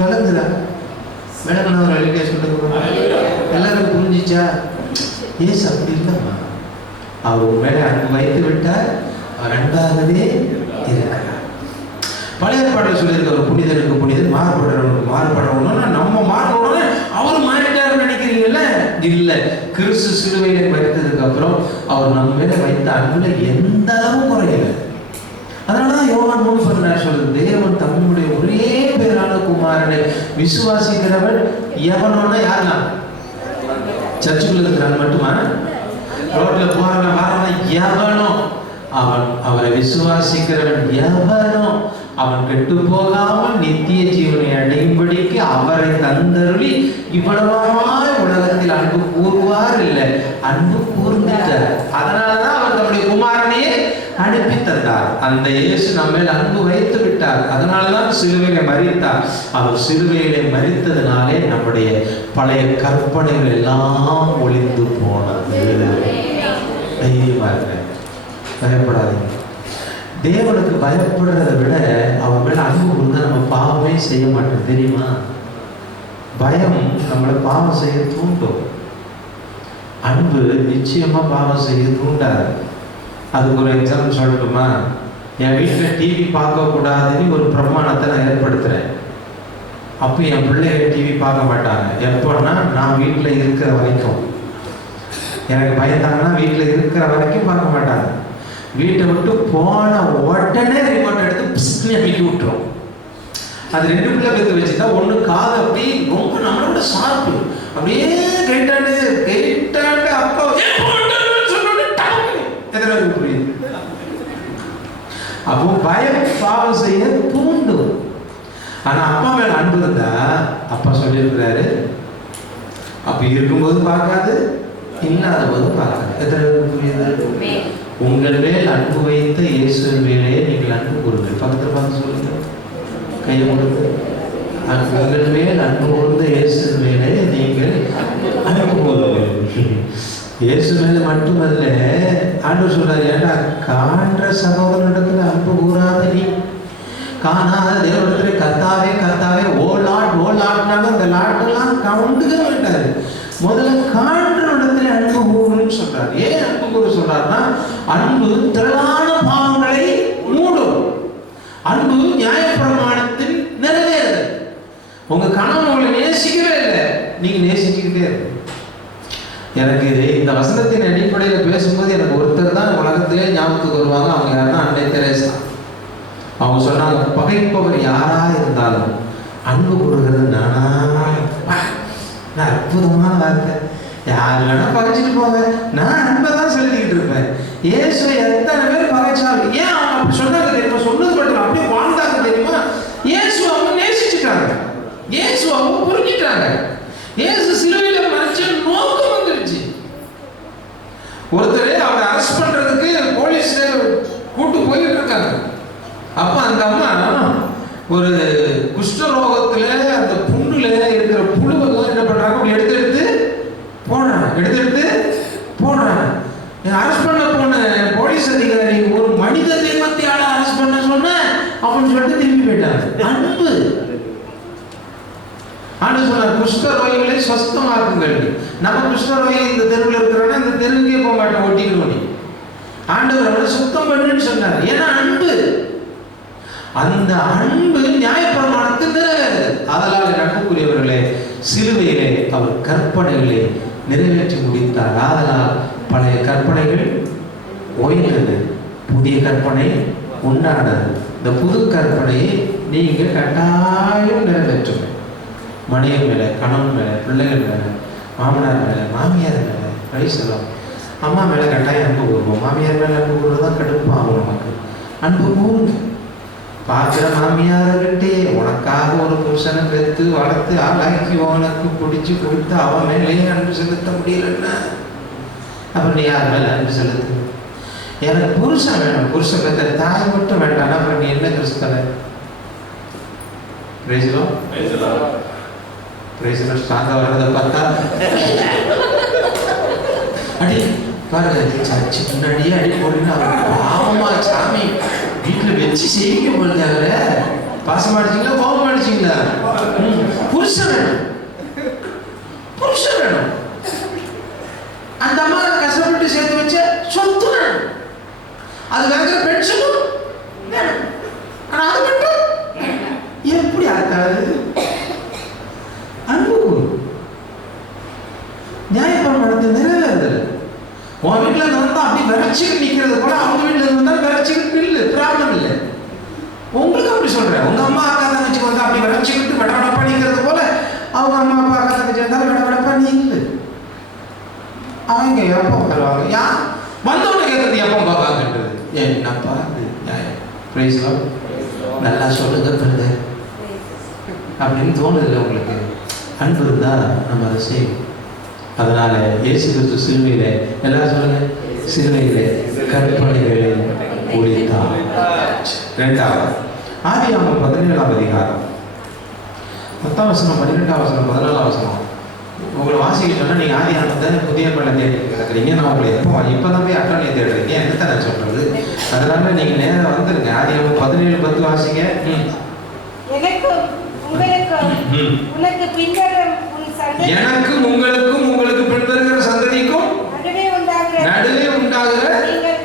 விளங்குதா? விளக்குன ஒரு அழிக்க சொல்லுங்க, எல்லாரும் புரிஞ்சிச்சா? ஏசு அப்படி இல்லைம்மா, அவர் மேல அன்பு வைத்து விட்டார், அவர் அன்பாகவே இருக்கிறார். பழைய பாடல் சொல்லியிருக்க, ஒரு புனிதனுக்கு புனிதன் மாறுபடுறவனுக்கு மாறுபடுறவனா நம்ம மாறணும்னு அவர் மாறிட்டாருன்னு நினைக்கிறீங்கல்ல? இல்லை, கிறிஸ்து சிலுவையில மரித்ததுக்கு அப்புறம் அவர் நம்ம மேல வைத்த அன்புல எந்த அளவும் குறையல. அதனாலதான் யோவான் 3:16 சொல்லுது, தேவன் தம்முடைய ஒரே பேரான குமாரனை விசுவாசிக்கிறவன் எவனோன்னா யாருலாம்? சர்ச்சுக்குள்ள இருக்கிறான் மட்டுமா? ரோட்ல போறவன் வரவன் எவனோ, அவன் அவரை விசுவாசிக்கிறவன் எவனோ அவன் கெட்டு போகாமல் நித்திய ஜீவனை அடையும்படிக்கு அவரை தந்தருளி இவ்வளவாய் உலகத்தில் அன்பு கூறுவார் இல்லை, அன்பு கூர்ந்துட்டார். அதனாலதான் அவர் தம்முடைய குமாரனையே அனுப்பி தந்தார். அந்த இயேசு நம்ம மேல் அன்பு வைத்து விட்டார். அதனாலதான் சிலுவையிலே மரித்தார். அவர் சிலுவையிலே மரித்ததுனாலே நம்முடைய பழைய கற்பனைகள் எல்லாம் ஒளிந்து போனது. தைரியமா இருக்க, பயப்படாதீங்க. தேவனுக்கு பயப்படுறதை விட அவன் மேல அன்பு கொடுத்தா நம்ம பாவமே செய்ய மாட்டோம், தெரியுமா? பயம் நம்மளை பாவம் செய்ய தூண்டும், அன்பு நிச்சயமா பாவம் செய்ய தூண்டாது. அதுக்கு ஒரு எக்ஸாம்பிள் சொல்லட்டுமா? என் வீட்டில் டிவி பார்க்க கூடாதுன்னு ஒரு பிரமாணத்தை நான் ஏற்படுத்துறேன். அப்போ என் பிள்ளைங்க டிவி பார்க்க மாட்டாங்க. எப்போன்னா நான் வீட்டில் இருக்கிற வரைக்கும். எனக்கு பயந்தாங்கன்னா வீட்டில் இருக்கிற வரைக்கும் பார்க்க மாட்டாங்க. வீட்டை விட்டு போன உடனே ரிமோட் எடுத்து பிஸ்னி அமைக்கி விட்டுரும். அது 2 பிள்ளை பெற்று வச்சுட்டா, ஒன்று காது அப்படி ரொம்ப நம்மளோட ஷார்ப்பு, அப்படியே கேட்டாண்டு அப்பா புரியுது. அப்போ பயம் பாவம் செய்ய தூண்டும். ஆனா அப்பா மேல அன்பு இருந்தா, அப்பா சொல்லியிருக்கிறாரு, அப்படி இருக்கும்போது பார்க்காது, இல்லாத போது பார்க்காது. எத்தனை புரியுது? உங்கள் மேல் அன்பு வைத்த இயேசுவின் மேலே நீங்கள் அன்பு கூறுங்கள். பக்கத்தில் பார்த்து சொல்லுங்க, கையை கொடுத்து. உங்கள் மேல் அன்பு கூர்ந்த இயேசுவின் மேலே நீங்கள் அன்பு கூறுங்கள். இயேசு மேல மட்டுமல்ல, ஆண்டவர் சொல்றாரு, ஏண்டா காண்ற சகோதரனிடத்துல அன்பு கூறாத நீ, காணாத தேவனிடத்துல கர்த்தாவே கர்த்தாவே ஓ லாட்னாலும் அந்த லாட்டெல்லாம் கவுண்டுக்க மாட்டாரு. முதல்ல காண்றவனிடத்துல அன்பு கூறுன்னு சொல்றாரு. ஏன் அன்பு கூற சொல்றாருன்னா, அன்பு திரளான பாவங்களை மூடும். அன்பு நியாயப்பிரமாணத்தின் நிறைவேறுதல். உங்க கணவன் உங்களை நேசிக்கவே இல்லை, நீங்க நேசிச்சுக்கிட்டே இருக்கு. எனக்கு இந்த வசனத்தின் அடிப்படையில் பேசும்போது எனக்கு ஒருத்தர் தான் உலகத்திலே ஞாபகத்துக்கு வருவாங்க. அவங்க யாருன்னா அன்னை தெரேசா. அவங்க சொன்னாங்க, பகைப்பவர் யாரா இருந்தாலும் அன்பு கூறுகிறது நானா. அற்புதமான வார்த்தை. யார் வேணா பகைச்சிட்டு போங்க, நான் அன்பை தான் செலுத்திக்கிட்டு இருப்பேன். இயேசுவை எத்தனை பேர் பகைச்சாலும், ஏன் அவங்க அப்படி சொன்னாங்க தெரியுமா? சொன்னது மட்டும் அப்படியே வாழ்ந்தாங்க தெரியுமா? இயேசு அவங்க நேசிச்சுட்டாங்க, இயேசு அவங்க புரிஞ்சுட்டாங்க. இயேசு சிலுவையில மரிச்ச நோக்கம் வந்துருச்சு. ஒருத்தர் அவரை அரெஸ்ட் பண்றதுக்கு போலீஸ் கூட்டு போயிட்டு இருக்காங்க. அப்ப அந்த அம்மா ஒரு குஷ்டரோகத்துல அந்த புண்ணுல இருக்கிற புழுவெல்லாம் என்ன பண்றாங்க, அப்படி எடுத்து போடுறாங்க. அரெஸ்ட் பண்ண போன போலீஸ் அதிகாரி ஒரு மனித தெய்வத்தையால அரெஸ்ட் பண்ண சொன்ன அப்படின்னு சொல்லிட்டு திரும்பி போயிட்டாங்க. அன்பு. ஆண்டு சொன்னார், குஷ்ட நோய்களை சுஸ்தமாக்குங்கள், நம்ம குஷ்டரோகி இந்த தெருவில் இருக்கிறோன்னா இந்த தெருவுக்கே போக மாட்டோம், ஒட்டிக்கிறோம். நீ ஆண்டவர் அவரை சுத்தம் பண்ணுன்னு சொன்னார். ஏன்னா அன்பு, அந்த அன்பு நியாயப்பிரமாணத்தை நிறைவேறுது. அதனால் அன்புக்குரியவர்களே, சிலுவையிலே அவர் கற்பனைகளை நிறைவேற்றி முடித்தார். அதனால் பழைய கற்பனைகள் ஓய்ந்தது, புதிய கற்பனை உண்டானது. இந்த புது கற்பனையை நீங்க கட்டாயம் நிறைவேற்றுங்க. மனைவி மேல, கணவன் மேல, பிள்ளைகள் மேல, மாமனார் மேல, மாமியார் மேல, வயசுலாம் அம்மா மேல கட்டாயம் அன்பு கூறுவோம். மாமியார் மேல அன்பு கூறுறதுதான் கடுப்பாகும் நமக்கு. அன்பு கூறுங்க. பார்க்குற மாமியார்கிட்டே உனக்காக ஒரு புருஷனை பெற்று வளர்த்து ஆளாக்கி உனக்கு பிடிச்சி கொடுத்து அவன் மேலேயே அன்பு செலுத்த முடியலன்னா அப்புறம் நீ யார் மேல அன்பு செலுத்து? எனக்கு புருஷன் வேணும், புருஷன் பெற்ற தாய் மட்டும் வேண்டாம், அப்புறம் நீ என்ன கிறிஸ்தவ? ஸ்ட்ராங்கா வர்றதை பார்த்தா அடி பாருங்க, சர்ச்சு முன்னாடியே அடி போடுன்னு பாவமா சாமி வீட்டில் வச்சு செய்ய போடுங்க. அவரை பாசம் அடிச்சிங்களா, கோபம் அடிச்சிங்களா? புருஷன் வேணும், புருஷன் வேணும். அந்த அம்மா கஷ்டப்பட்டு சேர்த்து வச்ச சொத்து வேணும், அது வாங்குற பென்ஷனும் வேணும். ஆனா அது மட்டும் எப்படி ஆக்காது? அன்பு நியாயப்பிரமாணத்தை நிறைவேறுதல். உன் வீட்டுல இருந்து அப்படி விரைச்சிக்கிட்டு நிக்கிறது கூட அவங்க வீட்டுல இருந்தா விரைச்சிக்கிட்டு இல்லை, ப்ராப்ளம் இல்லை. உங்களுக்கு அப்படி சொல்றேன், உங்க அம்மா அக்கா தங்கச்சி வந்து அப்படி விரைச்சிக்கிட்டு விடவடப்பா நிக்கிறது போல அவங்க அம்மா அப்பா அக்கா தங்கச்சி இருந்தாலும் விடவடப்பா நீ இல்லை. அவங்க எப்போ வருவாங்க? யா வந்தவனை கேட்கறது எப்போ பார்ப்பாங்கன்றது என்னப்பா நியாயம்? நல்லா சொல்லுங்க பிரதர் அப்படின்னு தோணுதில்லை உங்களுக்கு? அன்பு இருந்தா நம்ம அதை செய்வோம். அதனால இயேசு கிறிஸ்து சிலுவையில, எல்லாரும் சொல்லுங்க, சிலுவையிலே கற்பனைகளை ஒழித்தார். இரண்டாவது ஆதியாகமம் 17ஆம் அதிகாரம் 10ஆம் வசனம், 12ஆம் வசனம், 14ஆம் வசனம். உங்களை வாசிக்க சொன்னா நீங்க ஆதியாகமத்தை புதிய பள்ளி தேடி கிடக்குறீங்க. நான் உங்களை இப்பதான் போய் அட்டவணையை தேடுறீங்க, என்னத்தை நான் சொல்றது? அதனால நீங்க நேரம் வந்துருங்க. ஆதியாகமம் 17:10 வாசிங்க. எனக்கும் உங்களுக்கும் உங்களுக்கு பின்வருகிற சந்ததிக்கும் நடுவே உண்டாகிற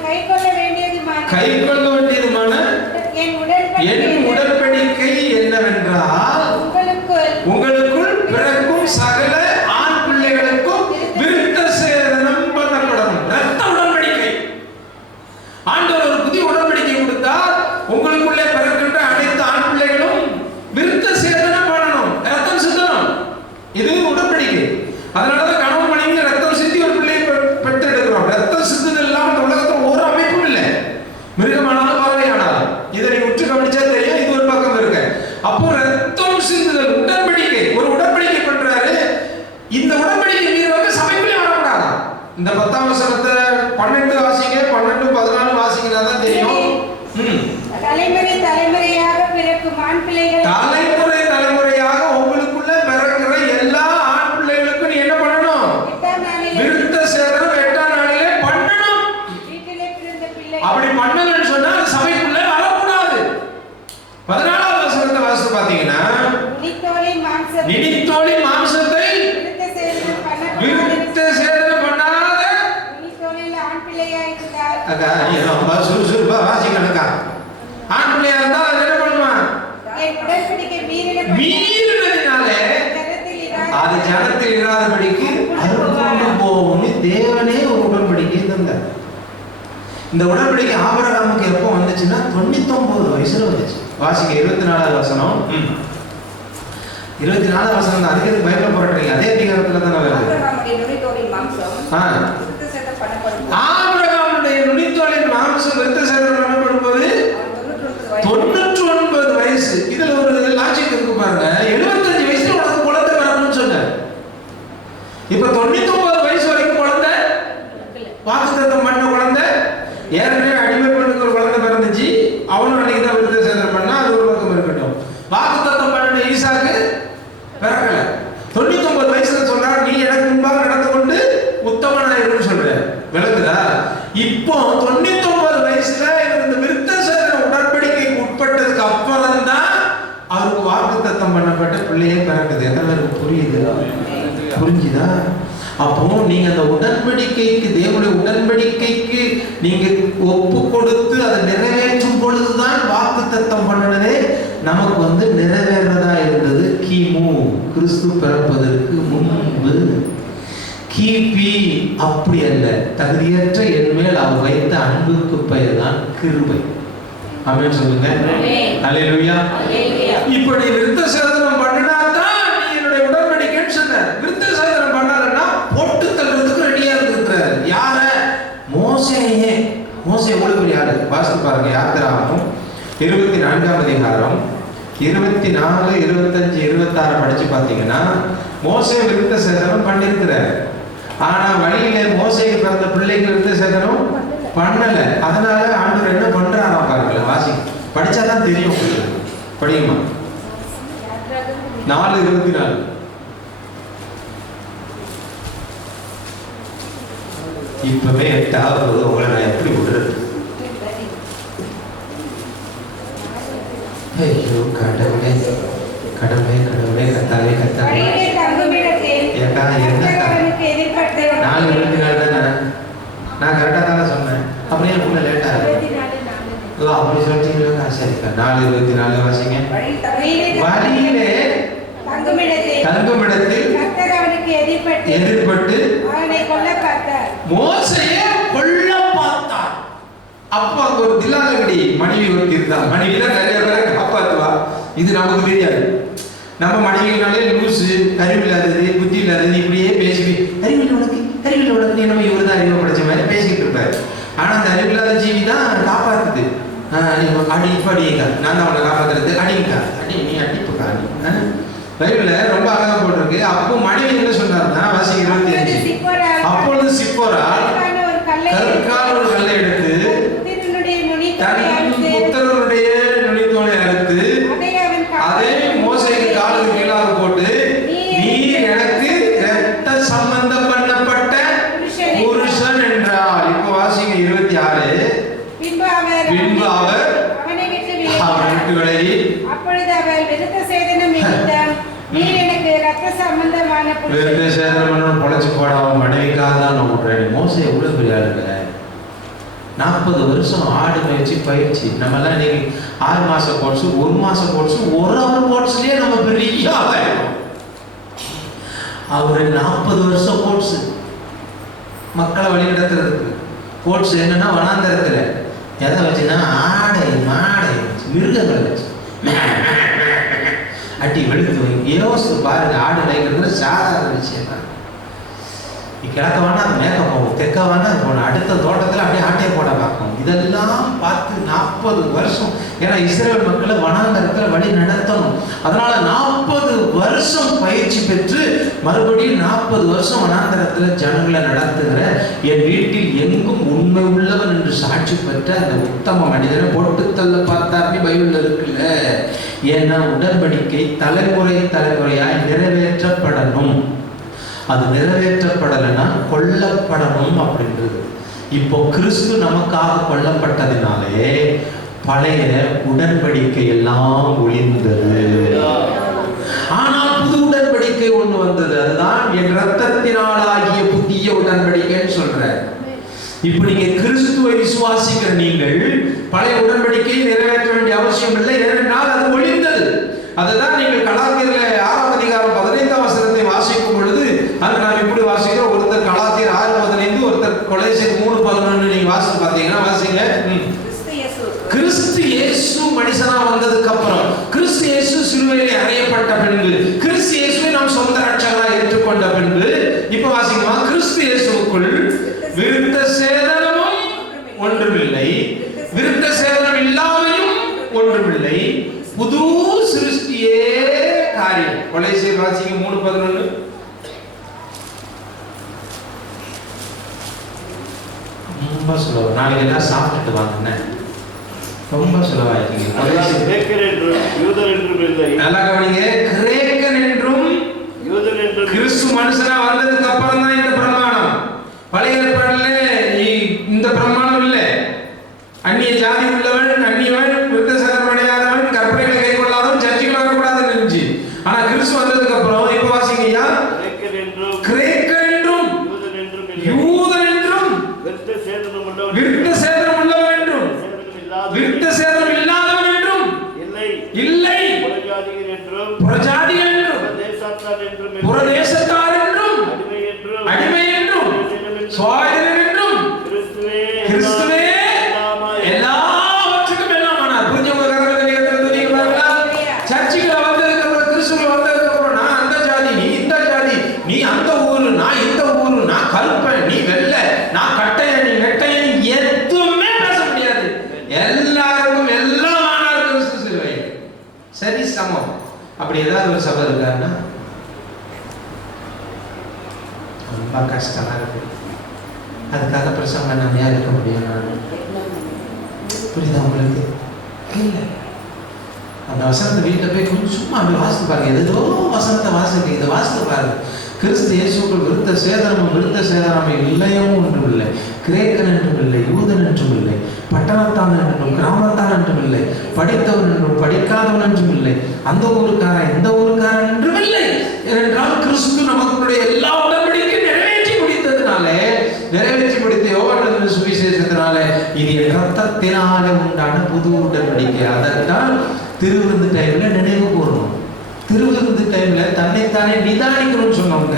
கை கொள்ள வேண்டியதுமான என் உடன்படிக்கை என்னவென்றால், உங்களுக்குள் பிறக்கும் சகல ஆண் பிள்ளைகளுக்கும் விருத்த சேதனம் பண்ணப்படும். ரத்த உடன்படிக்கை. ஆண்டவர் ஒரு புதிய உடன்படிக்கை கொடுத்தால் உங்களுக்குள்ளே பிறக்கின்ற அனைத்து ஆண் பிள்ளைகளும் விருத்த சேதனம் பண்ணணும், ரத்தம் சிந்தனம். இது உடன்படிக்கை. அதனாலதான் கணவன் மனைவி ரத்தம் சிந்தி ஒரு பிள்ளையை பெற்றெடுக்கிறோம். ரத்தம் சிந்துதல் இல்லாம இந்த உலகத்துல ஒரு அமைப்பும் இல்லை. மிருகமானாலும் பறவையானாலும் இதை நீ உற்று கவனிச்சா தெரியும். இது ஒரு பக்கம் இருக்கு. அப்போ ரத்தம் சிந்துதல் உடன்படிக்கை, ஒரு உடன்படிக்கை பண்றாரு. இந்த உடன்படிக்கை மீறவங்க சபைக்குள்ளே வரக்கூடாது. இந்த 10ஆம் வசனத்தை 12 வாசிங்க, 12, 14 வாசிங்கன்னா தான் தெரியும். தலைமுறை தலைமுறையாக பிறக்கும் ஆண் பிள்ளைகள், தலைமுறை தலைமுறையாக உங்களுக்குள்ள பிறக்கிற எல்லா ஆண் பிள்ளைகளுக்கும் நீ என்ன பண்ணணும்? விருத்த சேதனம் 8ஆம் நாளிலே பண்ணணும். வீட்டிலே பிறந்த பிள்ளை அப்படி பண்ணலன்னு சொன்னா சபைக்குள்ள வரக்கூடாது. 14ஆம் வசனத்தை வாசித்து பாத்தீங்கன்னா, நினித்தோலின் மாம்சத்தை விருத்த சேதனம் பண்ணாத ஆண் பிள்ளையா இருந்தார். அக்கா ரொம்ப சுறுசுறுப்பா வாசிக்கணுக்கா. ஆண் பிள்ளையா இருந்தா அது என்ன பண்ணுமா? மீறினதினாலே அது ஜனத்தில் இராதபடிக்கு அறுப்புண்டு போகும்னு தேவனே ஒரு உடன்படிக்கை தந்தார். இந்த உடன்படிக்கை ஆபிரகாமுக்கு எப்போ வந்துச்சுன்னா 99 வயசுல வந்துச்சு. வாசிக்க 24ஆவது வசனம். 24ஆவது வசனம் தான். அதுக்கு பைபிள் புரட்டுறீங்க, அதே அதிகாரத்துல தானே வருது. ஆபிரகாமுடைய நுனித்தோலின் மாம்சம் விருத்த சேதனம் பண்ணப்படும் போது 99 வயசு. இதுல ஒரு லாஜிக் இருக்கு பாருங்க. 75 வயசுல உனக்கு குழந்தை பிறக்கணும்னு சொன்னார். இப்ப 99 வயசு வரைக்கும் குழந்தை, வாக்குத்தத்தம் பண்ண குழந்தை, ஏற்கனவே அடிமை பெண்ணுக்கு ஒரு குழந்தை பிறந்துச்சு, அவனும் அன்னைக்கு தான் விருத்த சேதனம் பண்ணா, அது ஒரு பக்கம் இருக்கட்டும். வாக்குத்தத்தம் பண்ண ஈசாக்கு பிறக்கல. 99 வயசுல சொல்றாரு, நீ எனக்கு முன்பாக நடந்து கொண்டு உத்தமனாயிருன்னு சொல்ற. விளக்குதா? இப்போ 99 வயசுல இந்த விருத்த சேதன உடன்படிக்கைக்கு உட்பட்டதுக்கு அப்புறம் தான் அவருக்கு வாக்குத்தத்தம் பண்ணப்பட்ட பிள்ளையே பிறக்குது. எத்தனை பேருக்கு புரியுது? புரிஞ்சுதா? அப்போ நீங்க அந்த உடன்படிக்கைக்கு, தேவனுடைய உடன்படிக்கைக்கு நீங்க ஒப்பு கொடுத்து அதை நிறைவேற்றும் பொழுதுதான் வாக்குத்தத்தம் பண்ணனதே நமக்கு நிறைவேறதா இருந்தது. கிமு கிறிஸ்து பிறப்பதற்கு முன்பு. கிபி அப்படி அல்ல. தகுதியற்ற என் மேல் அவர் வைத்த அன்புக்கு பெயர் தான் கிருபை. ஆமென் சொல்லுங்க. அல்லேலூயா. இப்படி விருத்த சேதனம் பண்ணினா தான் நீ என்னுடைய உடன்படிக்கைன்னு சொன்ன. விருத்த சேதனம் பண்ணாலன்னா போட்டு தள்ளுறதுக்கு ரெடியா இருக்கிறார். யார? மோசேயே. மோசே எவ்வளவு பெரிய ஆளு வாசித்து பாருங்க. யாத்திராகமம் 24ஆம் அதிகாரம் 24, 25, 26 படிச்சு பார்த்தீங்கன்னா மோசே விருத்த சேதனம் பண்ணியிருக்கிறார். ஆனா வழியில மோசேக்கு பிறந்த பிள்ளைக்கு விருத்த சேதனம் பண்ணல. அதனால ஆண்டவர் என்ன பண்றாரா பாருங்க. வாசி படிச்சாதான் தெரியும். படியுமா? 4:24. இப்பவே 8வது உங்களை நான் எப்படி விடுறது? ஐயோ கடவுளே கடவுளே கடவுளே கத்தாவே கத்தாவே. ஏக்கா என்னக்கா 4:24 தானே? நான் கரெக்டாக தானே சொன்னேன். அப்படியே உள்ள லேட்டா இருக்கு. ஓ அப்படி சொல்லிட்டீங்களா? சரிக்கா. 4:24 வாசிங்க. வழியிலே தங்குமிடத்தில் எதிர்பட்டு மோசேயை கொல்ல பார்த்தார். அப்போ அங்க ஒரு தில்லாலங்கடி மனைவி ஒருத்தி இருந்தா. மனைவி தான் நிறைய பேரை காப்பாத்துவா. இது நமக்கு தெரியாது. நம்ம மனைவினாலே லூசு, அறிவில்லாதது, புத்தி இல்லாதது இப்படியே பேசி அறிவில் உனக்கு நம்ம இவர் தான் அறிவை படிச்ச மாதிரி பேசிக்கிட்டு இருப்பாரு. ஆனா அந்த அறிவில்லாத ஜீவி தான் காப்பாத்துது. அடி இப்ப அடிங்க, நான் தான் அவனை காப்பாத்துறது. அடிங்கக்கா, அடி நீ அடிப்புக்கா அடி. பைபிள்ல ரொம்ப அழகா போட்டிருக்கு. அப்போ மனைவி என்ன சொன்னார்னா வாசி 25. அப்பொழுது சிப்போரா கற்கால் ஒரு கல்லை எடுத்து தன் புத்திரனுடைய நுனித்தோலை அறுத்து அதை மோசேக்கு காலுக்கு கீழாக போட்டு, நீர் எனக்கு இரத்த சம்பந்தம் பண்ணப்பட்ட புருஷன் என்றார். இப்போ வாசிங்க 26. பின்பு அவர் அவனை விட்டு விலகி அப்பொழுது அவர் விருத்த சேதனம் நிமித்தம் நீர் எனக்கு இரத்த சம்பந்தமான விருத்த சேதனம் பொழைச்சு போட அவன் மனைவிக்காக தான் நான் விடுறேன். மோசே எவ்வளவு பெரிய ஆளுங்க. 40 வருஷம் ஆடு மேய்ச்சி பயிற்சி. நம்ம எல்லாம் இன்னைக்கு 6 மாச கோர்ஸ், 1 மாச கோர்ஸ், 1 ஹவர் கோர்ஸ்லயே நம்ம பெரிய ஆளாயிடும். அவரு 40 வருஷம் கோர்ஸ் மக்களை வழி நடத்துறதுக்கு. கோர்ஸ் என்னன்னா வனாந்தரத்துல எதை வச்சுன்னா ஆடை மாடை மிருகங்களை வச்சு அட்டி வெளுத்து யோசித்து பாருங்க. ஆடு மேய்க்கிறது சாதாரண விஷயம் தான். கிழக்க வேணா அது மேற்க போகும், தெற்க வேணா அது போகணும், அடுத்த தோட்டத்தில் அப்படியே ஆட்டையை போட பார்க்கணும். இதெல்லாம் பார்த்து 40 வருஷம். ஏன்னா இஸ்ரேல் மக்களை வனாந்தரத்தில் வழி நடத்தணும். அதனால 40 வருஷம் பயிற்சி பெற்று மறுபடியும் 40 வருஷம் வனாந்தரத்தில் ஜனங்களை நடத்துகிற, என் வீட்டில் எங்கும் உண்மை உள்ளவன் என்று சாட்சி பெற்ற அந்த உத்தம மனிதனை போட்டு தள்ள பார்த்தாருன்னு பைபிள்ல இருக்குல்ல. ஏன்னா உடன்படிக்கை தலைமுறை தலைமுறையாய் நிறைவேற்றப்படணும். அது நிறைவேற்றப்படலைன்னா கொல்லப்படணும் அப்படின்றது. இப்போ கிறிஸ்து நமக்காக கொல்லப்பட்டதினாலே பழைய உடன்படிக்கை எல்லாம் ஒழிந்தது. ஆனால் புது உடன்படிக்கை ஒன்று வந்தது. அதுதான் என் இரத்தத்தினாலாகிய புதிய உடன்படிக்கைன்னு சொல்ற. இப்ப நீங்க கிறிஸ்துவை விசுவாசிக்கிற நீங்கள் பழைய உடன்படிக்கையை நிறைவேற்ற வேண்டிய அவசியம் இல்லை. ஏனென்றால் அது ஒழிந்தது. அதுதான் நீங்கள் கலாத்தியர்ல 6ஆம் அதிகாரம் 15ஆம் வசனத்தை வாசிக்கும் பொழுது அங்க நாம் இப்படி வாசிக்கிறோம். ஒருத்தர் கலாத்தியர் 6:15, ஒருத்தர் கொலோசியர் 3:11 நீங்க வாசித்து பார்த்தீங்கன்னா வாசிங்க. கிறிஸ்து இயேசு மனுஷனா வந்ததுக்கு அப்புறம், கிறிஸ்து இயேசு சிலுவையிலே அறையப்பட்ட பின்பு, கிறிஸ்து இயேசுவை நாம் சொந்த ரட்சகராக ஏற்றுக்கொண்ட பின்பு, இப்ப வாசிக்கமா கிறிஸ்து இயேசுவுக்குள் விருத்த சேதனமும் ஒன்றுமில்லை, விருத்த சேதனம் இல்லாமையும் ஒன்றுமில்லை, புது சிருஷ்டியே காரியம். கொலோசியர் வாசிங்க 3:11. ரொம்ப சுலபம். நாளைக்கு எல்லாம் சாப்பிட்டுட்டு வாங்க. ரொம்ப சுலபாயிருக்கீங்க. நல்லா கவனிங்க. கிரேக்கன் என்றும் கிறிஸ்து மனுஷனா வந்ததுக்கு அப்புறம் தான் இந்த பிரமாணம். பழைய ஏற்பாடுல இந்த பிரமாணம் இல்லை. அந்நிய ஜாதி உள்ளவன், அந்நியவன், விருத்த சேதனம் அடையாதவன், கற்பனைகளை கை கொள்ளாதவன் சர்ச்சைக்கு வரக்கூடாதுன்னு இருந்துச்சு. ஆனா கிறிஸ்து வந்ததுக்கு அப்புறம் இப்ப வாசிங்கய்யா, கிரேக்கன் என்றும் யூதன் என்றும் விருத்த சேதனம் உள்ளவன் என்றும் விருத்த சேதனம் இல்லாதவன் என்றும் இல்லை, புறஜாதிகள் என்றும் புறதேசத்தார் என்றும் அடிமை என்றும் சுவாதீனர் என்றும் கிறிஸ்துவே எல்லாவற்றுக்கும் எல்லாம் ஆனார். புரிஞ்சவங்க கரங்களை நீங்க பாருங்களா? சர்ச்சுக்குள்ள வந்ததுக்கு அப்புறம், கிறிஸ்துக்குள்ள வந்ததுக்கு அப்புறம், நான் அந்த ஜாதி, நீ இந்த ஜாதி, நீ அந்த ஊரு, நான் இந்த ஊரு, நான் கருப்பன், நீ வெள்ளை, நான் கட்டையன், நீ நெட்டையன், எதுவுமே பேச முடியாது. எல்லாருக்கும் எல்லாம் ஆனார் கிறிஸ்து சிலுவையில். சரி சமம். அப்படி ஏதாவது ஒரு சபை இருக்காருன்னா ரொம்ப கஷ்டமா இருக்கு. அதுக்காக பிரசங்கம் நம்ம ஏன் இருக்க முடியும்? புரியுதா உங்களுக்கு? இல்லை, அந்த வசனத்தை வீட்டில் போய் கொஞ்சம் சும்மா அப்படி வாசித்து பாருங்க. ஏதோ வசனத்தை வாசிக்க, இதை வாசித்து பாருங்க. கிறிஸ்து இயேசுக்குள் விருத்த சேதனமும் இல்லையும் ஒன்றும் இல்லை, கிரேக்கன் என்றும் இல்லை, யூதன் என்றும் இல்லை, பட்டணத்தான் என்றும் கிராமத்தான் என்றும் இல்லை, படித்தவன் என்றும் படிக்காதவன் என்றும் இல்லை, அந்த ஊருக்காரன் இந்த ஊருக்காரன் என்றும் இல்லை. ஏனென்றால் கிறிஸ்து நமக்குடைய எல்லா உடன்படிக்கை நிறைவேற்றி முடித்த யோவான் சுவிசேஷத்தினாலே இது இரத்தத்தினாலே உண்டான புது உடன்படிக்கை. அதைத்தான் திருவிருந்து டைம்ல நினைவு கூறணும். திருவிருந்து டைம்ல தன்னைத்தானே நிதானிக்கணும்னு சொன்னவங்க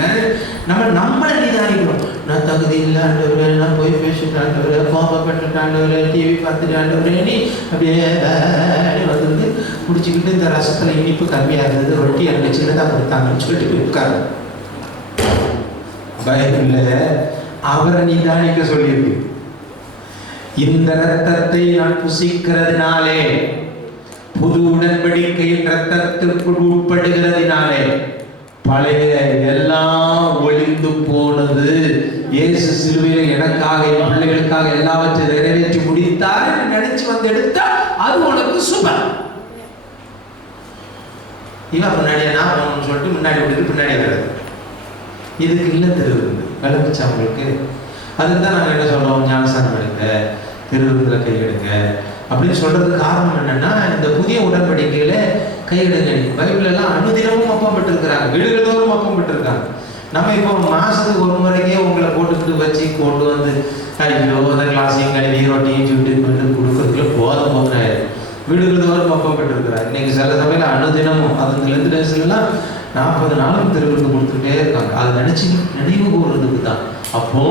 நம்மளை நிதானிக்கணும். நான் தகுதி இல்லை ஆண்டவரே, நான் போய் பேசிட்டு ஆண்டவரே, கோபப்பட்டு ஆண்டவரே, டிவி பார்த்துட்டு ஆண்டவரே, நீ அப்படியே வந்து குடிச்சுக்கிட்டு இந்த ரசத்துல இனிப்பு கம்மியா இருந்தது, ரொட்டி எனக்கு சின்னதா கொடுத்தாங்கன்னு சொல்லிட்டு உட்காரு. பைபிள்ல அவரை நிதானிக்க சொல்லியிருக்கு. இந்த ரத்தத்தை நான் புசிக்கிறதுனாலே, புது உடன்படிக்கையின் ரத்தத்திற்கு உட்படுகிறதினாலே பழைய எல்லாம் ஒளிந்து போனது. இயேசு சிலுவையில் எனக்காக, என் பிள்ளைகளுக்காக எல்லாவற்றையும் நிறைவேற்றி முடித்தார் என்று நினைச்சு வந்து எடுத்தா அது உனக்கு சுபம். இவன் முன்னாடியே நான் போகணும்னு சொல்லிட்டு முன்னாடி விட்டுட்டு பின்னாடி வர்றது, இதுக்கு இல்லை திருவிருந்து. விளங்குச்சா உங்களுக்கு? அதுக்கு தான் நாங்கள் என்ன சொல்றோம், ஞானஸ்தானம் எடுங்க, திருவிருந்துல கையெடுங்க அப்படின்னு சொல்றதுக்கு காரணம் என்னன்னா, இந்த புதிய உடன்படிக்கையில கையெடுங்க. பைபிள் எல்லாம் அனுதினமும் அப்பம் பெற்றிருக்கிறாங்க, வீடுகளோறும் அப்பம் பெற்றிருக்காங்க. நம்ம இப்போ மாசத்துக்கு ஒரு முறைக்கே உங்களை போட்டுக்கிட்டு வச்சு கொண்டு வந்து ஐயோ அந்த கிளாஸையும் கழுவி ரொட்டியும் சுட்டு கொண்டு கொடுக்கறதுக்குள்ள போதும் வீடுகளோறும் அப்பம் பெற்றிருக்கிறாங்க. இன்னைக்கு சில சமயம் அனுதினமும் அது லெந்து டேஸ்லாம் 40 நாளும் திருவிருந்து கொடுத்துட்டே இருக்காங்க. அதை நினைவு கூறுறதுக்கு தான். அப்போ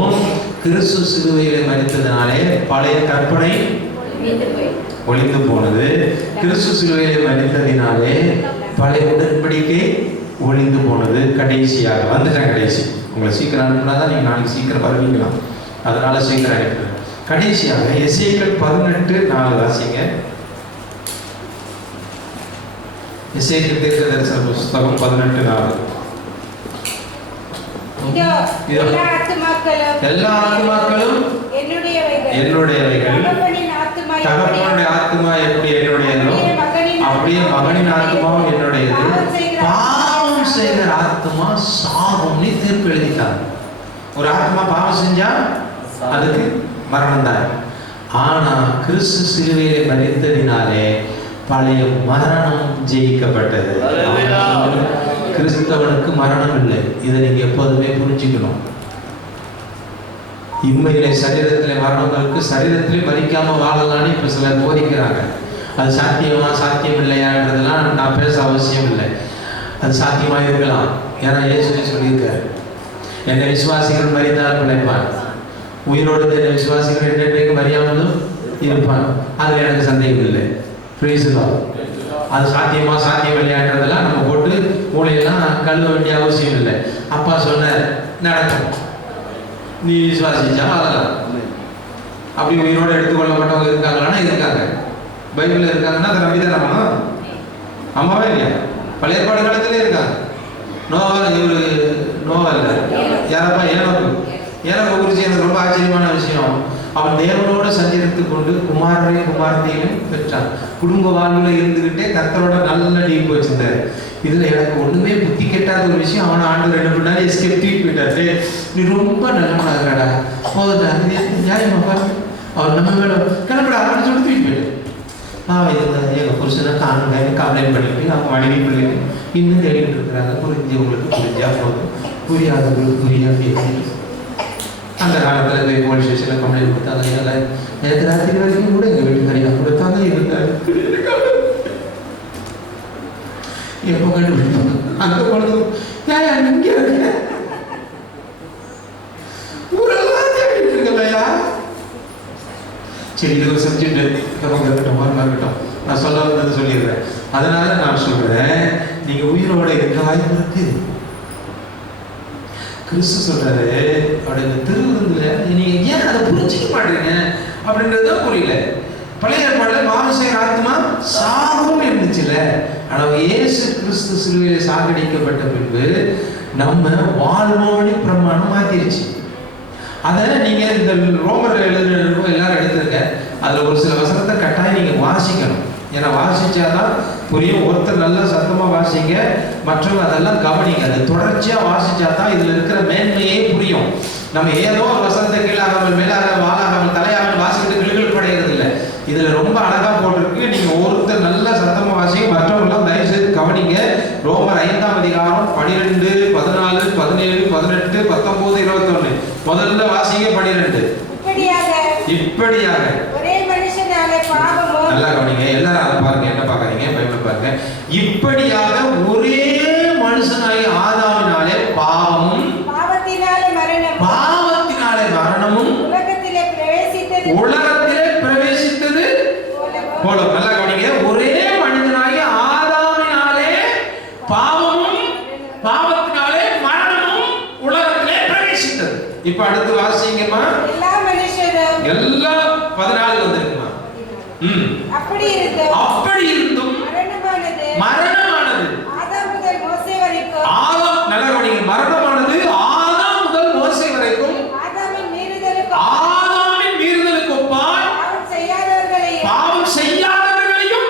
கிறிஸ்து சிலுவையிலே மரித்ததினாலே பழைய கற்பனை ஒளிந்து போனது. கிறிஸ்து சிலுவையிலே மரித்ததினாலே பழைய உடன்படிக்கை ஒளிந்து போனது. கடைசியாக வந்துட்டேன். கடைசி உங்களை சீக்கிரம் அனுப்புனாதான் நீங்க நாளைக்கு சீக்கிரம் வருவீங்களாம், அதனால சீக்கிரம் அனுப்புறேன். கடைசியாக எசேக்கியேல் 18:4 வாசிங்க. எசேக்கியேல் தீர்க்கதரிசன புத்தகம் 18:4. எல்லா ஆத்துமாக்களும் என்னுடையவைகள். தகப்பனுடைய ஆத்துமா எப்படி என்னுடையதோ அப்படியே மகனின் ஆத்துமாவும் என்னுடையது. பாவம் செய்கிற ஆத்துமா சாபம்னு தீர்ப்பு எழுதிட்டாங்க. ஒரு ஆத்மா பாவம் செஞ்சா அதுக்கு மரணம் தான். ஆனா கிறிஸ்து சிலுவையிலே மரித்ததினாலே பழைய மரணம் ஜெயிக்கப்பட்டது. கிறிஸ்தவனுக்கு மரணம் இல்லை. இதை நீங்க எப்போதுமே புரிஞ்சுக்கணும். இம்மையிலே சரீரத்திலே மரணங்களுக்கு சரீரத்திலே மறிக்காம வாழலான்னு இப்ப சிலர் போதிக்கிறாங்க. அது சாத்தியமா சாத்தியம் இல்லையான்றதெல்லாம் நான் பேச அவசியம் இல்லை. அது சாத்தியமா இருக்கலாம். ஏன்னா இயேசுவே சொல்லியிருக்காரு, என்னை விசுவாசிகள் மரித்தால் பிழைப்பான், உயிரோடு என்னை விசுவாசிகள் என்றைக்கு மறியாமலும் இருப்பான். அது எனக்கு சந்தேகம் இல்லை. அது சாத்தியமா சாத்தியம் இல்லையான்றதெல்லாம் நம்ம போட்டு மூளையெல்லாம் கழுவ வேண்டிய அவசியம் இல்லை. அப்பா சொன்னார் நடக்கும், நீ விசுவாசிச்சா அதெல்லாம். அப்படி உயிரோடு எடுத்துக்கொள்ளப்பட்டவங்க இருக்காங்களான்னா இருக்காங்க. பைபிள் இருக்காங்கன்னா அதை நம்பிதான் நம்ம அம்மாவே இல்லையா? பழைய ஏற்பாடு காலத்திலே இருக்காங்க. நோவல் யாரப்பா ஏனோக்கு குறித்து எனக்கு ரொம்ப ஆச்சரியமான விஷயம். அவன் தேவனோட சஞ்சரித்து கொண்டு குமாரரையும் குமாரத்தையும் பெற்றான். குடும்ப வாழ்வில் இருந்துகிட்டே கர்த்தரோட நல்ல டீப் வச்சிருந்தாரு. இதுல எனக்கு ஒண்ணுமே புத்தி கெட்டாத ஒரு விஷயம். அவனை ஆண்டு 2 மணி நேரம் எஸ்கேப் தூக்கி போயிட்டாரு. நீ ரொம்ப நல்லவனாகடா போதுடா, நியாயமா பாரு, அவர் நம்ம மேல கிளம்படா அப்படின்னு சொல்லி தூக்கி போயிட்டாரு. எங்க புருஷனை காணுங்க கம்ப்ளைண்ட் பண்ணிட்டு அவங்க மனைவி பிள்ளைங்க இன்னும் தேடிட்டு இருக்கிறாங்க. புரிஞ்சவங்களுக்கு புரிஞ்சா போதும், புரியாதவங்களுக்கு புரியா பேசிட்டு அந்த காலத்தில் போய் போலீஸ் ஸ்டேஷனில் கம்ப்ளைண்ட் கொடுத்தாங்க. நேற்று ராத்திரி வரைக்கும் கூட எங்கள் வீட்டுக்காரியாக கொடுத்தாங்க இருந்தாரு. எப்போ கண்டுபிடிப்பாங்க அங்கே போனது ஏன் இங்கே இருக்க ஊரெல்லாம் தேடிட்டு இருக்கலையா? சரி, இது ஒரு சப்ஜெக்ட் இருக்கட்டும், நான் சொல்ல வந்தது சொல்லிடுறேன். அதனால நான் சொல்றேன், நீங்க உயிரோட இருக்க வாய்ப்பு இருக்கு. கிறிஸ்து சொல்றாரு அவருடைய திருவிருந்துல நீங்க ஏன் அதை புரிஞ்சிக்க மாட்டீங்க அப்படின்றதுதான் புரியல. பழைய ஏற்பாடுல மாம்ச ஆத்மா சாகும் இருந்துச்சுல்ல, ஆனா இயேசு கிறிஸ்து சிலுவையில சாகடிக்கப்பட்ட பின்பு நம்ம வாழ்வோனி பிரமாணம் மாத்திருச்சு. அதை நீங்க இந்த ரோமர் எழுதுறப்போ எல்லாரும் எடுத்துருங்க. அதுல ஒரு சில வசனத்தை கட்டாயம் நீங்க வாசிக்கணும். ஏன்னா வாசிச்சாதான் புரியும். ஒருத்தர் நல்லா சத்தமா வாசிங்க, மற்றவங்க அதெல்லாம் கவனிங்க. அது தொடர்ச்சியா வாசிச்சாதான் இதுல இருக்கிற மேன்மையே புரியும். நம்ம ஏதோ ஒரு வசனத்தை கீழாகாமல் மேலாகாமல் வாழாகாமல் தலையாகாமல் வாசிக்கிட்டு கிளுகள் படைகிறது இல்லை. இதுல ரொம்ப அழகா போட்டிருக்கு. நீங்க ஒருத்தர் நல்லா சத்தமா வாசிங்க, மற்றவங்களாம் தயவு செய்து கவனிங்க. ரோமர் 5ஆம் அதிகாரம் 12, 14, 17, 18, 19, 21 முதல்ல வாசிங்க. 12 இப்படியாக ஒரே மனுஷனாலே பாவமும், நல்லா கவனிங்க எல்லாரும் அதை பாருங்க, என்ன பார்க்கறீங்க பைபிள் பாருங்க. இப்படியாக ஒரே மனுஷனாகிய ஆதாமினாலே பாவமும் பாவத்தினாலே மரணமும் உலகத்திலே பிரவேசித்தது போல. நல்லா கவனிங்க, ஒரே மனிதனாகிய ஆதாமினாலே பாவமும் பாவத்தினாலே மரணமும் உலகத்திலே பிரவேசித்தது. இப்ப அடுத்து வாசிங்கம்மா. எல்லா 14 வந்திருக்குமா? அப்படி இருந்தும் மரணமானது ஆதாம் முதல் மோசே வரைக்கும், நல்லா கவனிங்க, மரணமானது ஆதாம் முதல் மோசே வரைக்கும் ஆதாமின் மீறுதலுக்கு ஒப்பாய் பாவம் செய்யாதவர்களையும்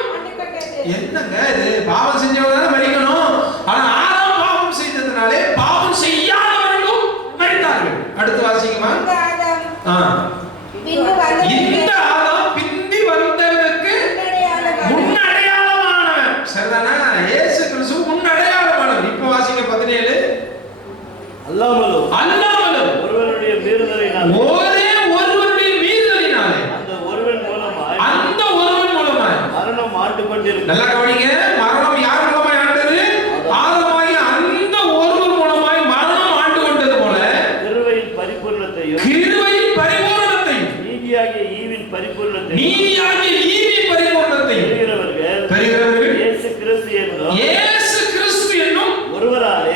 என்னங்க இது? பாவம் செஞ்சவங்க தானே மரிக்கணும். ஆனா ஆதாம் பாவம் செய்ததுனாலே பாவம் செய்யாதவர்களும் மரித்தார்கள். அடுத்து வாசிங்கம்மா. இந்த ஆதாம் பிந்தி வந்தவனுக்கு முன்னடையாளமானவன். சரிதானா? இயேசு கிறிஸ்து முன்னடையாளமானவன். இப்ப வாசிங்க 17. அல்லாமலும் ஒருவருடைய மீறுதலினாலே அந்த ஒருவன் மூலமாய் மரணம் ஆண்டு கொண்டிருக்கிறது. நல்லா கவனிங்க, மரணம் யார் மூலமாய் ஆண்டது? ஆதாமாகிய அந்த ஒருவர் மூலமாய் மரணம் ஆண்டு கொண்டது போல கிருபையின் பரிபூரணத்தையும் நீதியாகிய ஈவின் பரிபூரணத்தையும் பெறுகிறவர்கள் இயேசு கிறிஸ்து என்னும் ஒருவராலே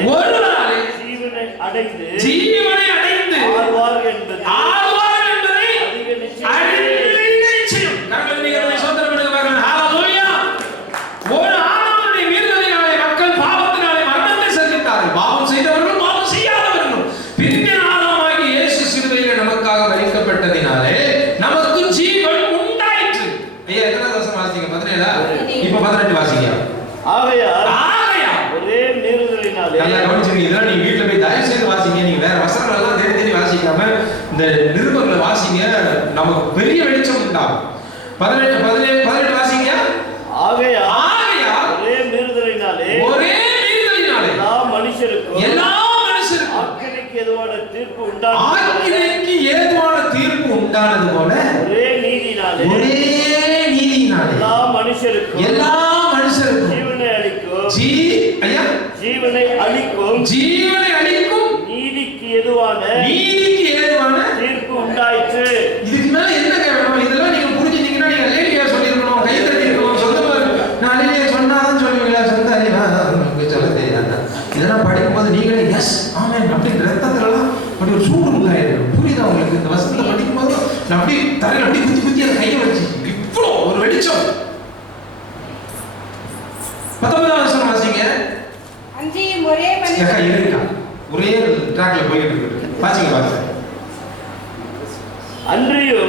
ஜீவனை அடைந்து ஆழ்வார்கள் என்பதை அதிக நிச்சயம். கரங்களை நீங்க சோதனை பண்ணுங்க பாருங்க. ஹalleluya. ஒரு ஆதாமுடைய மீறுதலினாலே மக்கள் பாவத்தினாலே மரணத்தை சந்தித்தார்கள். பாவம் செய்தவர்கள் பாவம் செய்யாதவர்கள். பின்ன ஆதாமாகிய இயேசு சிலுவையிலே நமக்காக வைக்கப்பட்டதினாலே நமக்கு ஜீவன் உண்டாயிற்று. ஐயா எத்தனை வருஷம் வாசிங்க? 17. இப்ப 18 வாசிங்க. ஆகையால் ஒரே மீறுதலினாலே. நல்லா கவனிச்சுங்க, இதெல்லாம் நீங்க வீட்ல போய் தயவு செய்து வாசிங்க. நீங்க வேற வசனங்கள் எல்லாம் தேடி வாசிக்காம இந்த நிருபங்களை வாசிங்க. நமக்கு பெரிய வெளிச்சம் உண்டாகும். 18 வாசிங்க. ஆகையால் ஒரே மீறுதலினாலே எல்லா மனுஷருக்கும் ஆக்கினைக்கு ஏதுவான தீர்ப்பு உண்டானது போல ஒரே நீதியினாலே எல்லா மனுஷருக்கும் ஜீவனை அளிக்கும் நீதிக்கு ஏதுவான தீர்ப்பு உண்டாயிற்று. இதுக்கு மேல என்ன கேட்கணும்? இதெல்லாம் நீங்க புரிஞ்சுட்டீங்கன்னா நீங்க லேடியா சொல்லிருக்கணும், கை தட்டி இருக்கணும். சொந்தமா நான் லேடியா சொன்னாதான் சொல்லுவீங்களா? சொந்த அறிவா சொல்ல தெரியாது. இதெல்லாம் படிக்கும்போது நீங்களே எஸ் ஆமென் அப்படின்னு ரத்தத்துலலாம் அப்படி ஒரு சூடு உண்டாயிடும். புரியுதா உங்களுக்கு? இந்த வசனத்தை படிக்கும்போது நான் அப்படி தரையில் அப்படி குத்தி அதை கையை வச்சு இவ்வளோ ஒரு வெளிச்சம். 19 வசனம் வாசிங்க. அன்றியும் ஒரே மனுஷன் ஒரே ட்ராக்ல போயிட்டு இருக்கு. வாசிங்க. அன்றியும்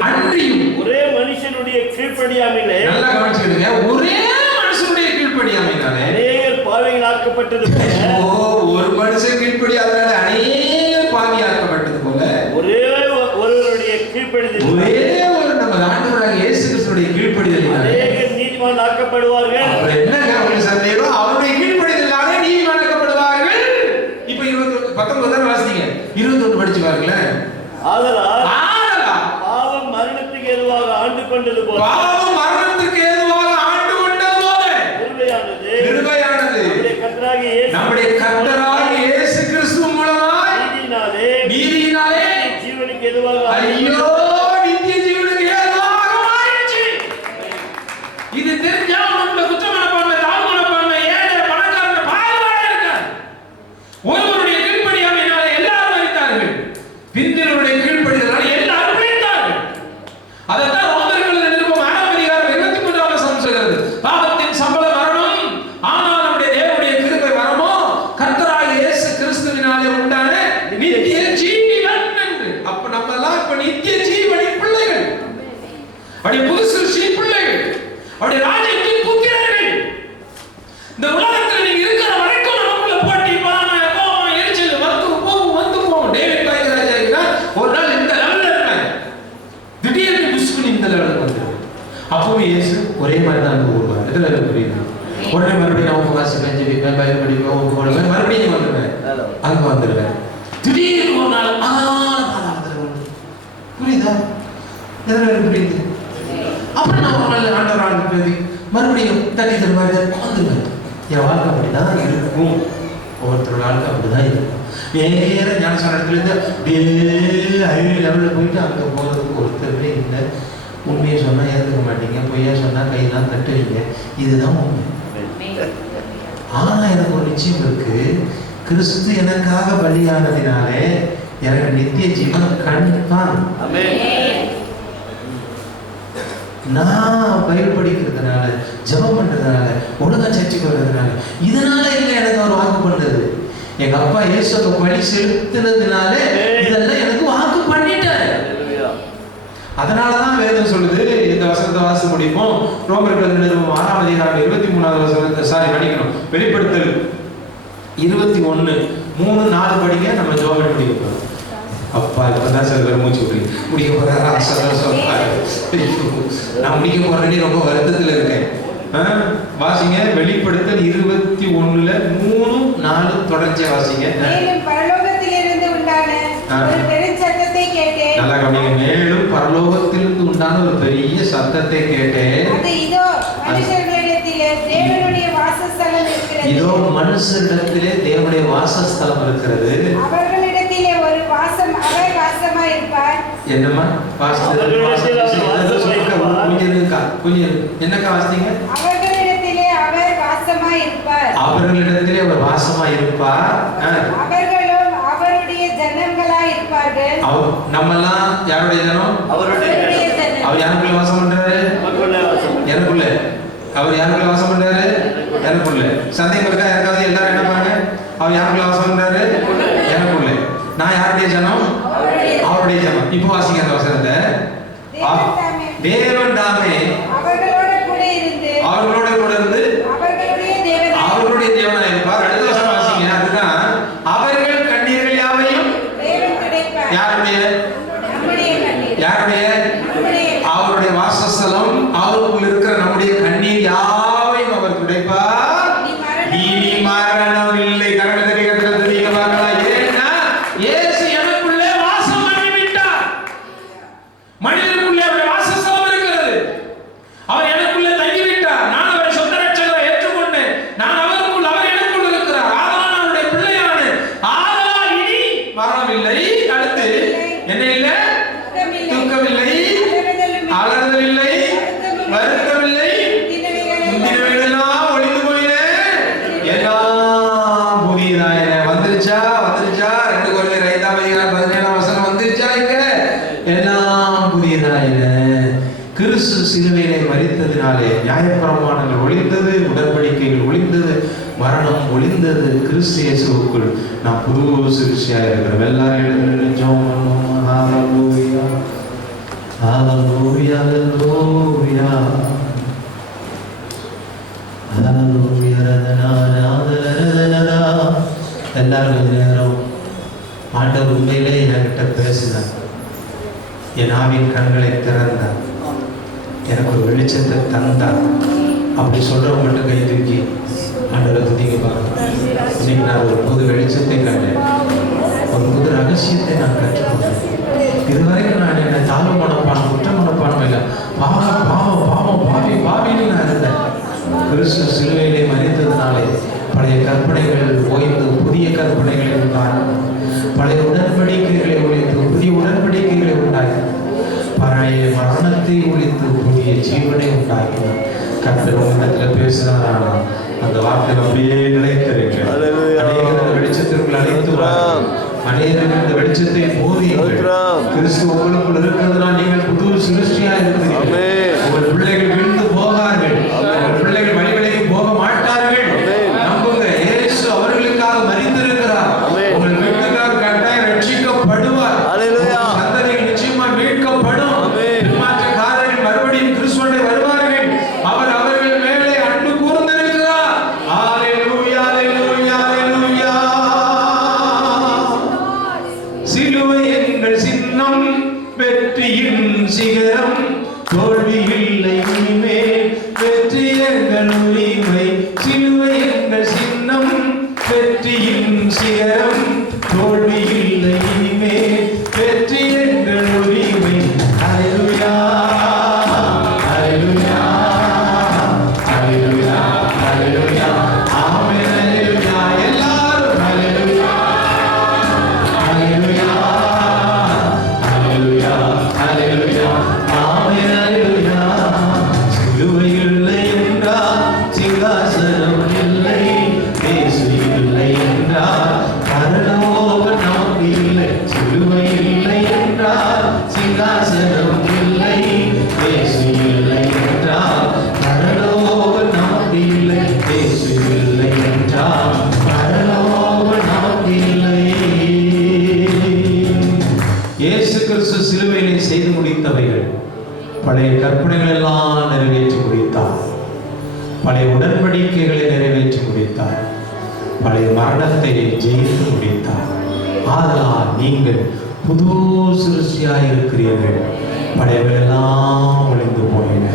ஒரே மனுஷனுடைய கீழ்ப்படியாமையிலே. நல்லா கவனிச்சுக்கிடுங்க. ஒரே மனுஷனுடைய கீழ்ப்படியாமையினாலே அநேகர் பாவிகளாக்கப்பட்டது போல. ஒரு மனுஷன் கீழ்ப்படியாதனால அநேகர் பாவியாக்கப்பட்டது போல ஒரே ஒருவருடைய கீழ்ப்படிதல், ஒரே ஒரு நம்ம ஆண்டவராகிய இயேசு கிறிஸ்துவின் கீழ்ப்படிதலினாலே அநேகர் நீதிமானாக்கப்படுவார்கள். அப்புறம் என்னங்க உங்களுக்கு சந்தேகம்? அவருடைய கீழ்ப்படிதலினாலே நீதிமானாக்கப்படுவார்கள். இப்போ 19 வாசிங்க. 21 படிச்சு பாருங்களேன். ஆதலால் கொண்டது போல பாவம் மரணத்துக்கு ஏதுவாக ஆண்டு கொண்டது போல கிருபையானது நம்முடைய கர்த்தராகிய இயேசு கிறிஸ்து மூலமாய் நீதியினாலே ஜீவனுக்கு ஏதுவாக ஐயோ நித்திய ஜீவனுக்கு ஏதுவாக மாறிடுச்சு. இது தெரிஞ்சா நம்மள குற்றமனப்பான்மை, தாழ்மனப்பான்மை, ஏழை பணக்காரன் பாதுகாப்பா இருக்கார். ஒருவருடைய கீழ்ப்படியாமையினாலே எல்லாரும் மரித்தார்கள், பிந்தினுடைய கீழ்ப்படிதலால் எல்லாரும் பிழைத்தார்கள். அதைத்தான் ரோமர்கள் நிருபம் 6ஆம் அதிகாரம் 23ஆம் வசனம் சொல்கிறது. பாவத்தின் சம்பளம் மரணம், ஆனால் நம்முடைய தேவனுடைய கிருபை வரமோ கர்த்தராகிய இயேசு கிறிஸ்துவினாலே உண்டான நித்திய ஜீவன் என்று. அப்ப நம்ம எல்லாம் இப்ப நித்திய ஜீவனின் பிள்ளைகள், அவருடைய புது சிருஷ்டியின் பிள்ளைகள், அவருடைய ராஜ்யத்தின் புத்திரர்கள். இந்த உலகத்தில் நீங்க இருக்கிற வரைக்கும் நமக்குள்ள போட்டி, பானை, கோபம், எரிச்சல் வந்து போகும். டேவிட் ராஜா ஒரு நாள் இந்த லெவல்ல இருப்பாங்க, திடீர்னு புஷ்குனி இந்த லெவலுக்கு வந்துருவாங்க. அப்பவும் இயேசு ஒரே மாதிரி தான் கூறுவார். இதுல புரியுது. உடனே மறுபடியும் நான் வாசிப்பேன், ஜெபிப்பேன், பைபிள் படிப்பேன், போடுவேன், மறுபடியும் வந்துடுவேன், அங்க வந்துடுவேன். திடீர்னு ஒரு நாள் புரியுதா? புரியுது. அப்புறம் நான் ஒரு நாள் ஆண்டவராக பேசி மறுபடியும் தட்டி தருவாரு, வந்துடுவேன். என் வாழ்க்கை அப்படிதான் இருக்கும். ஒவ்வொருத்தரோட வாழ்க்கை அப்படிதான் இருக்கும். நேர ஞானஸ்தானத்திலிருந்து அப்படியே ஹை லெவலில் போயிட்டு அங்கே போகிறதுக்கு ஒருத்தருமே இல்லை. உண்மையை சொன்னால் ஏற்றுக்க மாட்டீங்க, பொய்யா சொன்னால் கையெல்லாம் தட்டுவீங்க. இதுதான் உண்மை. ஆனால் எனக்கு ஒரு நிச்சயம் இருக்கு, கிறிஸ்து எனக்காக பலியானதினாலே எனக்கு நித்திய ஜீவன் கண்டிப்பான். நான் பைபிள் படிக்கிறதுனால, ஜெபம் பண்றதுனால, ஒழுங்கா சர்ச்சுக்கு வர்றதுனால, இதனால இல்லை எனக்கு அவர் வாக்கு பண்றது. எங்க அப்பா இயேசுக்கு பலி செலுத்தினதுனால இதெல்லாம் எனக்கு வாக்கு பண்ணிட்டாரு. அதனாலதான் வேதம் சொல்லுது, இந்த வசனத்தை வாசி முடிப்போம். ரோமர்கள் நிருபம் 6ஆம் அதிகாரம் 23ஆவது வசனத்தை படிக்கணும். வெளிப்படுத்தல் 21:3-4 படிங்க. நம்ம ஜெபம் முடிக்க போறோம். அப்பா இப்பதான் சில பேர் மூச்சு விடுறீங்க, முடிக்க போறாரா? நான் முடிக்க போறேன்னு ரொம்ப வருத்தத்தில் இருக்கேன். வாசிங்க. வெளிப்படுத்தல் 21:3-4 தொடர்ச்சியா வாசிங்க. பரலோகத்திலிருந்து உண்டான ஒரு பெரிய சத்தத்தை கேட்டேன். நல்லா கவனிங்க. மேலும் பரலோகத்திலிருந்து உண்டான ஒரு பெரிய சத்தத்தை கேட்டேன். அது இதோ மனுஷர்களிடத்திலே தேவனுடைய வாசஸ்தலம் இருக்கிறது. இதோ மனுஷரிடத்திலே தேவனுடைய வாசஸ்தலம் இருக்கிறது. அவர்களிடத்திலே ஒரு வாசம், அவர் வாசமா இருப்பார். என்னம்மா என்னக்கா வாசிங்க? அவர்களிடத்திலே அவர் வாசமா இருப்பார். அவர்களிடத்திலே அவர் வாசமா இருப்பார். அவர்களும் அவருடைய ஜனங்களாய் இருப்பார்கள். நம்மெல்லாம் யாருடைய ஜனம்? அவருடைய ஜனம். அவர் யாருக்குள்ள வாசம் பண்றாரு? எனக்குள்ள. அவர் யாருக்குள்ள வாசம் பண்றாரு? எனக்குள்ள. சந்தேகம் இருக்கா யாருக்காவது? எல்லாரும் என்ன பாருங்க, அவர் யாருக்குள்ள வாசம் பண்றாரு? எனக்குள்ள. நான் யாருடைய ஜனம்? அவருடைய ஜனம். இப்போ வாசிங்க அந்த வசனத்தை. தேவன் தாமே அவர்களோட கூட இருந்து அவர்களுடைய தேவனாய் இருப்பார். அடுத்த வசனம் வாசிங்க. அதுதான் அவர்கள் கண்ணீர்கள் யாவையும் யாருடைய? அவருடைய வாசஸ்தலம், அவருக்குள் இருக்கிற நம்முடைய கண்ணீர் யாவையும் அவர் துடைப்பார். இனி மரணம் இல்லை. கரங்களை கட்டுறது நீங்க பார்க்கலாம். ஏன்னா இயேசு எனக்குள்ளே வாசம் பண்ணிவிட்டார். மனிதனுக்குள்ளே அவருடைய வாசஸ்தலம் இருக்கிறது. அவர் எனக்குள்ளே தங்கிவிட்டார். நான் அவரை சொந்த ரட்சகராக ஏற்றுக்கொண்டேன். நான் அவருக்குள், அவர் எனக்குள் இருக்கிறார். ஆதலால் அவருடைய பிள்ளையான ஆதலால் இனி மரணமில்லை. அடுத்து என்ன இல்லை? துக்கம் இல்லை, அலறுதல் இல்லை, வருத்தம் இல்லை. முந்தினவைகளெல்லாம் ஒளிந்து போயின, எல்லாம் புதியதாயின. வந்துருச்சா? 2 கொரிந்தியர் 5ஆம் அதிகாரம் 17ஆம் வசனம் வந்துருச்சா? இங்க எல்லாம் புதியதாயின. கிறிஸ்து சிலுவையிலே மரித்ததினாலே நியாயப்பிரமாணங்கள் ஒழிந்தது, உடன்படிக்கைகள் ஒழிந்தது, மரணம் ஒழிந்தது. கிறிஸ்து இயேசுவுக்குள் நான் புது சிருஷ்டியாக இருக்கிறோம். எல்லாரும் எழுந்து ஜெபம் பண்ணுவோம். ஹalleluya ஹalleluya ஹalleluya ஹalleluya ரதனா. எல்லாரும் நேரம் ஆண்டவர் உண்மையிலே என்கிட்ட பேசினார். என் ஆவின் கண்களை திறந்தார், எனக்கு ஒரு வெளிச்சத்தை தந்தார். அப்படி சொல்றவங்க மட்டும் கை தூக்கி ஆண்டவரை துதிங்க பாருங்க. இன்னைக்கு நான் ஒரு புது வெளிச்சத்தை கண்டேன், ஒரு புது ரகசியத்தை நான் கற்றுக்கொண்டேன். இதுவரைக்கும் நான் என்ன தாழ்வு மனப்பான், குற்ற மனப்பான்மை இல்லை, பாவ மரணத்தை ஒழித்து புதிய ஜீவனை உண்டாக்கினார். கர்த்தர் உங்களிடத்தில் பேசுகிறாரா? அந்த வார்த்தை அப்படியே நிலைத்திருக்கிறது. அநேகர் வெளிச்சத்திற்குள் அழைத்துள்ளார். அநேகர் இந்த வெளிச்சத்தை போதியுங்கள். கிறிஸ்து உங்களுக்குள் இருக்கிறதுனால் நீங்கள் புது சிருஷ்டியா இருக்கிறீர்கள். உங்கள் பிள்ளைகள் விழுந்து போகார்கள். உங்கள் பிள்ளைகள் வழிவிலைக்கு போக மாட்டார்கள். நம்புங்க, இயேசு அவர்களுக்காக மரித்திருக்கிறார். உங்கள் வீட்டுக்காக கட்டாயம் ரட்சிக்கப்படுவார். சந்ததிகள் நிச்சயமா மீட்கப்படும். பின்மாற்றக்காரர்கள் மறுபடியும் கிறிஸ்துவோடு வருவார்கள். அவர் அவர்கள் மேலே அன்பு கூர்ந்திருக்கிறார். ஹல்லேலூயா, ஹல்லேலூயா, ஹல்லேலூயா. சிலுவை எங்கள் சின்னம், வெற்றியின் சிகரம், தோல்வி இல்லை இனிமேல், வெற்றி எங்கள் உரிமை. சிலுவை எங்கள் சின்னம், வெற்றியின் சிகரம், தோல்வி இல்லை இனிமேல், வெற்றி எங்கள் உரிமை. ஹல்லேலூயா, ஹல்லேலூயா, ஹல்லேலூயா, ஹல்லேலூயா. ஆமென், ஹல்லேலூயா. எல்லாரும் ஹல்லேலூயா, ஹல்லேலூயா, ஹல்லேலூயா, ஹல்லேலூயா. ஆமென், ஹல்லேலூயா. சிலுவை இல்லை என்றால் சிங்காசனம் இல்லை, இயேசு இல்லை என்றால் பரலோகம் நமக்கு இல்லை. சிலுவை இல்லை என்றால் சிங்காசனம் இல்லை, இயேசு இல்லை என்றால் பரலோகம் நமக்கு இல்லை. இயேசு இல்லை என்றால் பரலோகம் நமக்கு இல்லை. இயேசு கிறிஸ்து சிலுவையிலே செய்து முடித்தவைகள் பழைய கற்பனைகள் எல்லாம் நிறைவேற்றி முடித்தார். பழைய உடன்படிக்கைகளை நிறைவேற்றி முடித்தார். பழைய மரணத்தை ஜெயித்து முடித்தார். ஆதலால் நீங்கள் புது சிருஷ்டியாய் இருக்கிறீர்கள். பழையவை எல்லாம் ஒளிந்து போயின.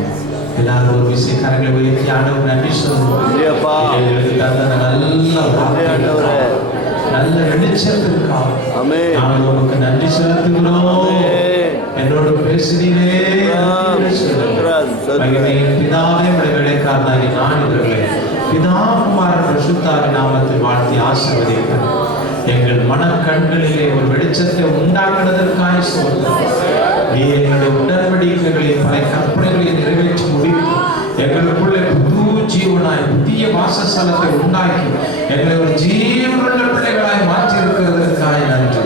எல்லாரும் ஒரு விஷயக்காரங்களை உயர்த்தி ஆண்டவர் நன்றி சொல்லுவோம். எங்களுக்கு தந்த நல்ல வெளிச்சத்திற்காக நாங்கள் உமக்கு நன்றி செலுத்துகிறோம். என்னோடு பேசுகிறீரே. பிதாவே, உடைய வேலைக்காரனாகி நான் இவர்களை பிதா குமாரன் பரிசுத்தாவின் நாமத்தில் வாழ்த்தி ஆசீர்வதிக்கிறேன். எங்கள் மனக்கண்களிலே ஒரு வெளிச்சத்தை உண்டாக்குவதற்காக சொல்கிறோம். நீ எங்களுடைய உடன்படிக்கைகளை பல கற்பனைகளை நிறைவேற்றி முடித்து எங்களுக்குள்ளே புது ஜீவனாய் புதிய வாசஸ்தலத்தை உண்டாக்கி எங்களை ஒரு ஜீவனுள்ள பிள்ளைகளாய் மாற்றி இருக்கிறதற்காக நன்றி.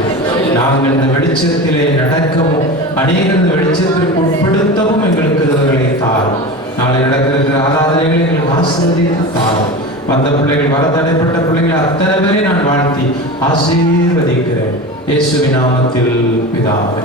நாங்கள் இந்த வெளிச்சத்திலே நடக்கவும் அநேக வெளிச்சத்திற்கு உட்படுத்தவும் எங்களுக்கு இவர்களை தாரும். நாளை நடக்கிற ஆராதனைகளை எங்களுக்கு ஆசீர்வதித்து தாரும். வந்த பிள்ளைகள், வர தடைப்பட்ட பிள்ளைகள் அத்தனை பேரை நான் வாழ்த்தி ஆசீர்வதிக்கிறேன். இயேசுவின் நாமத்தில் பிதாவே.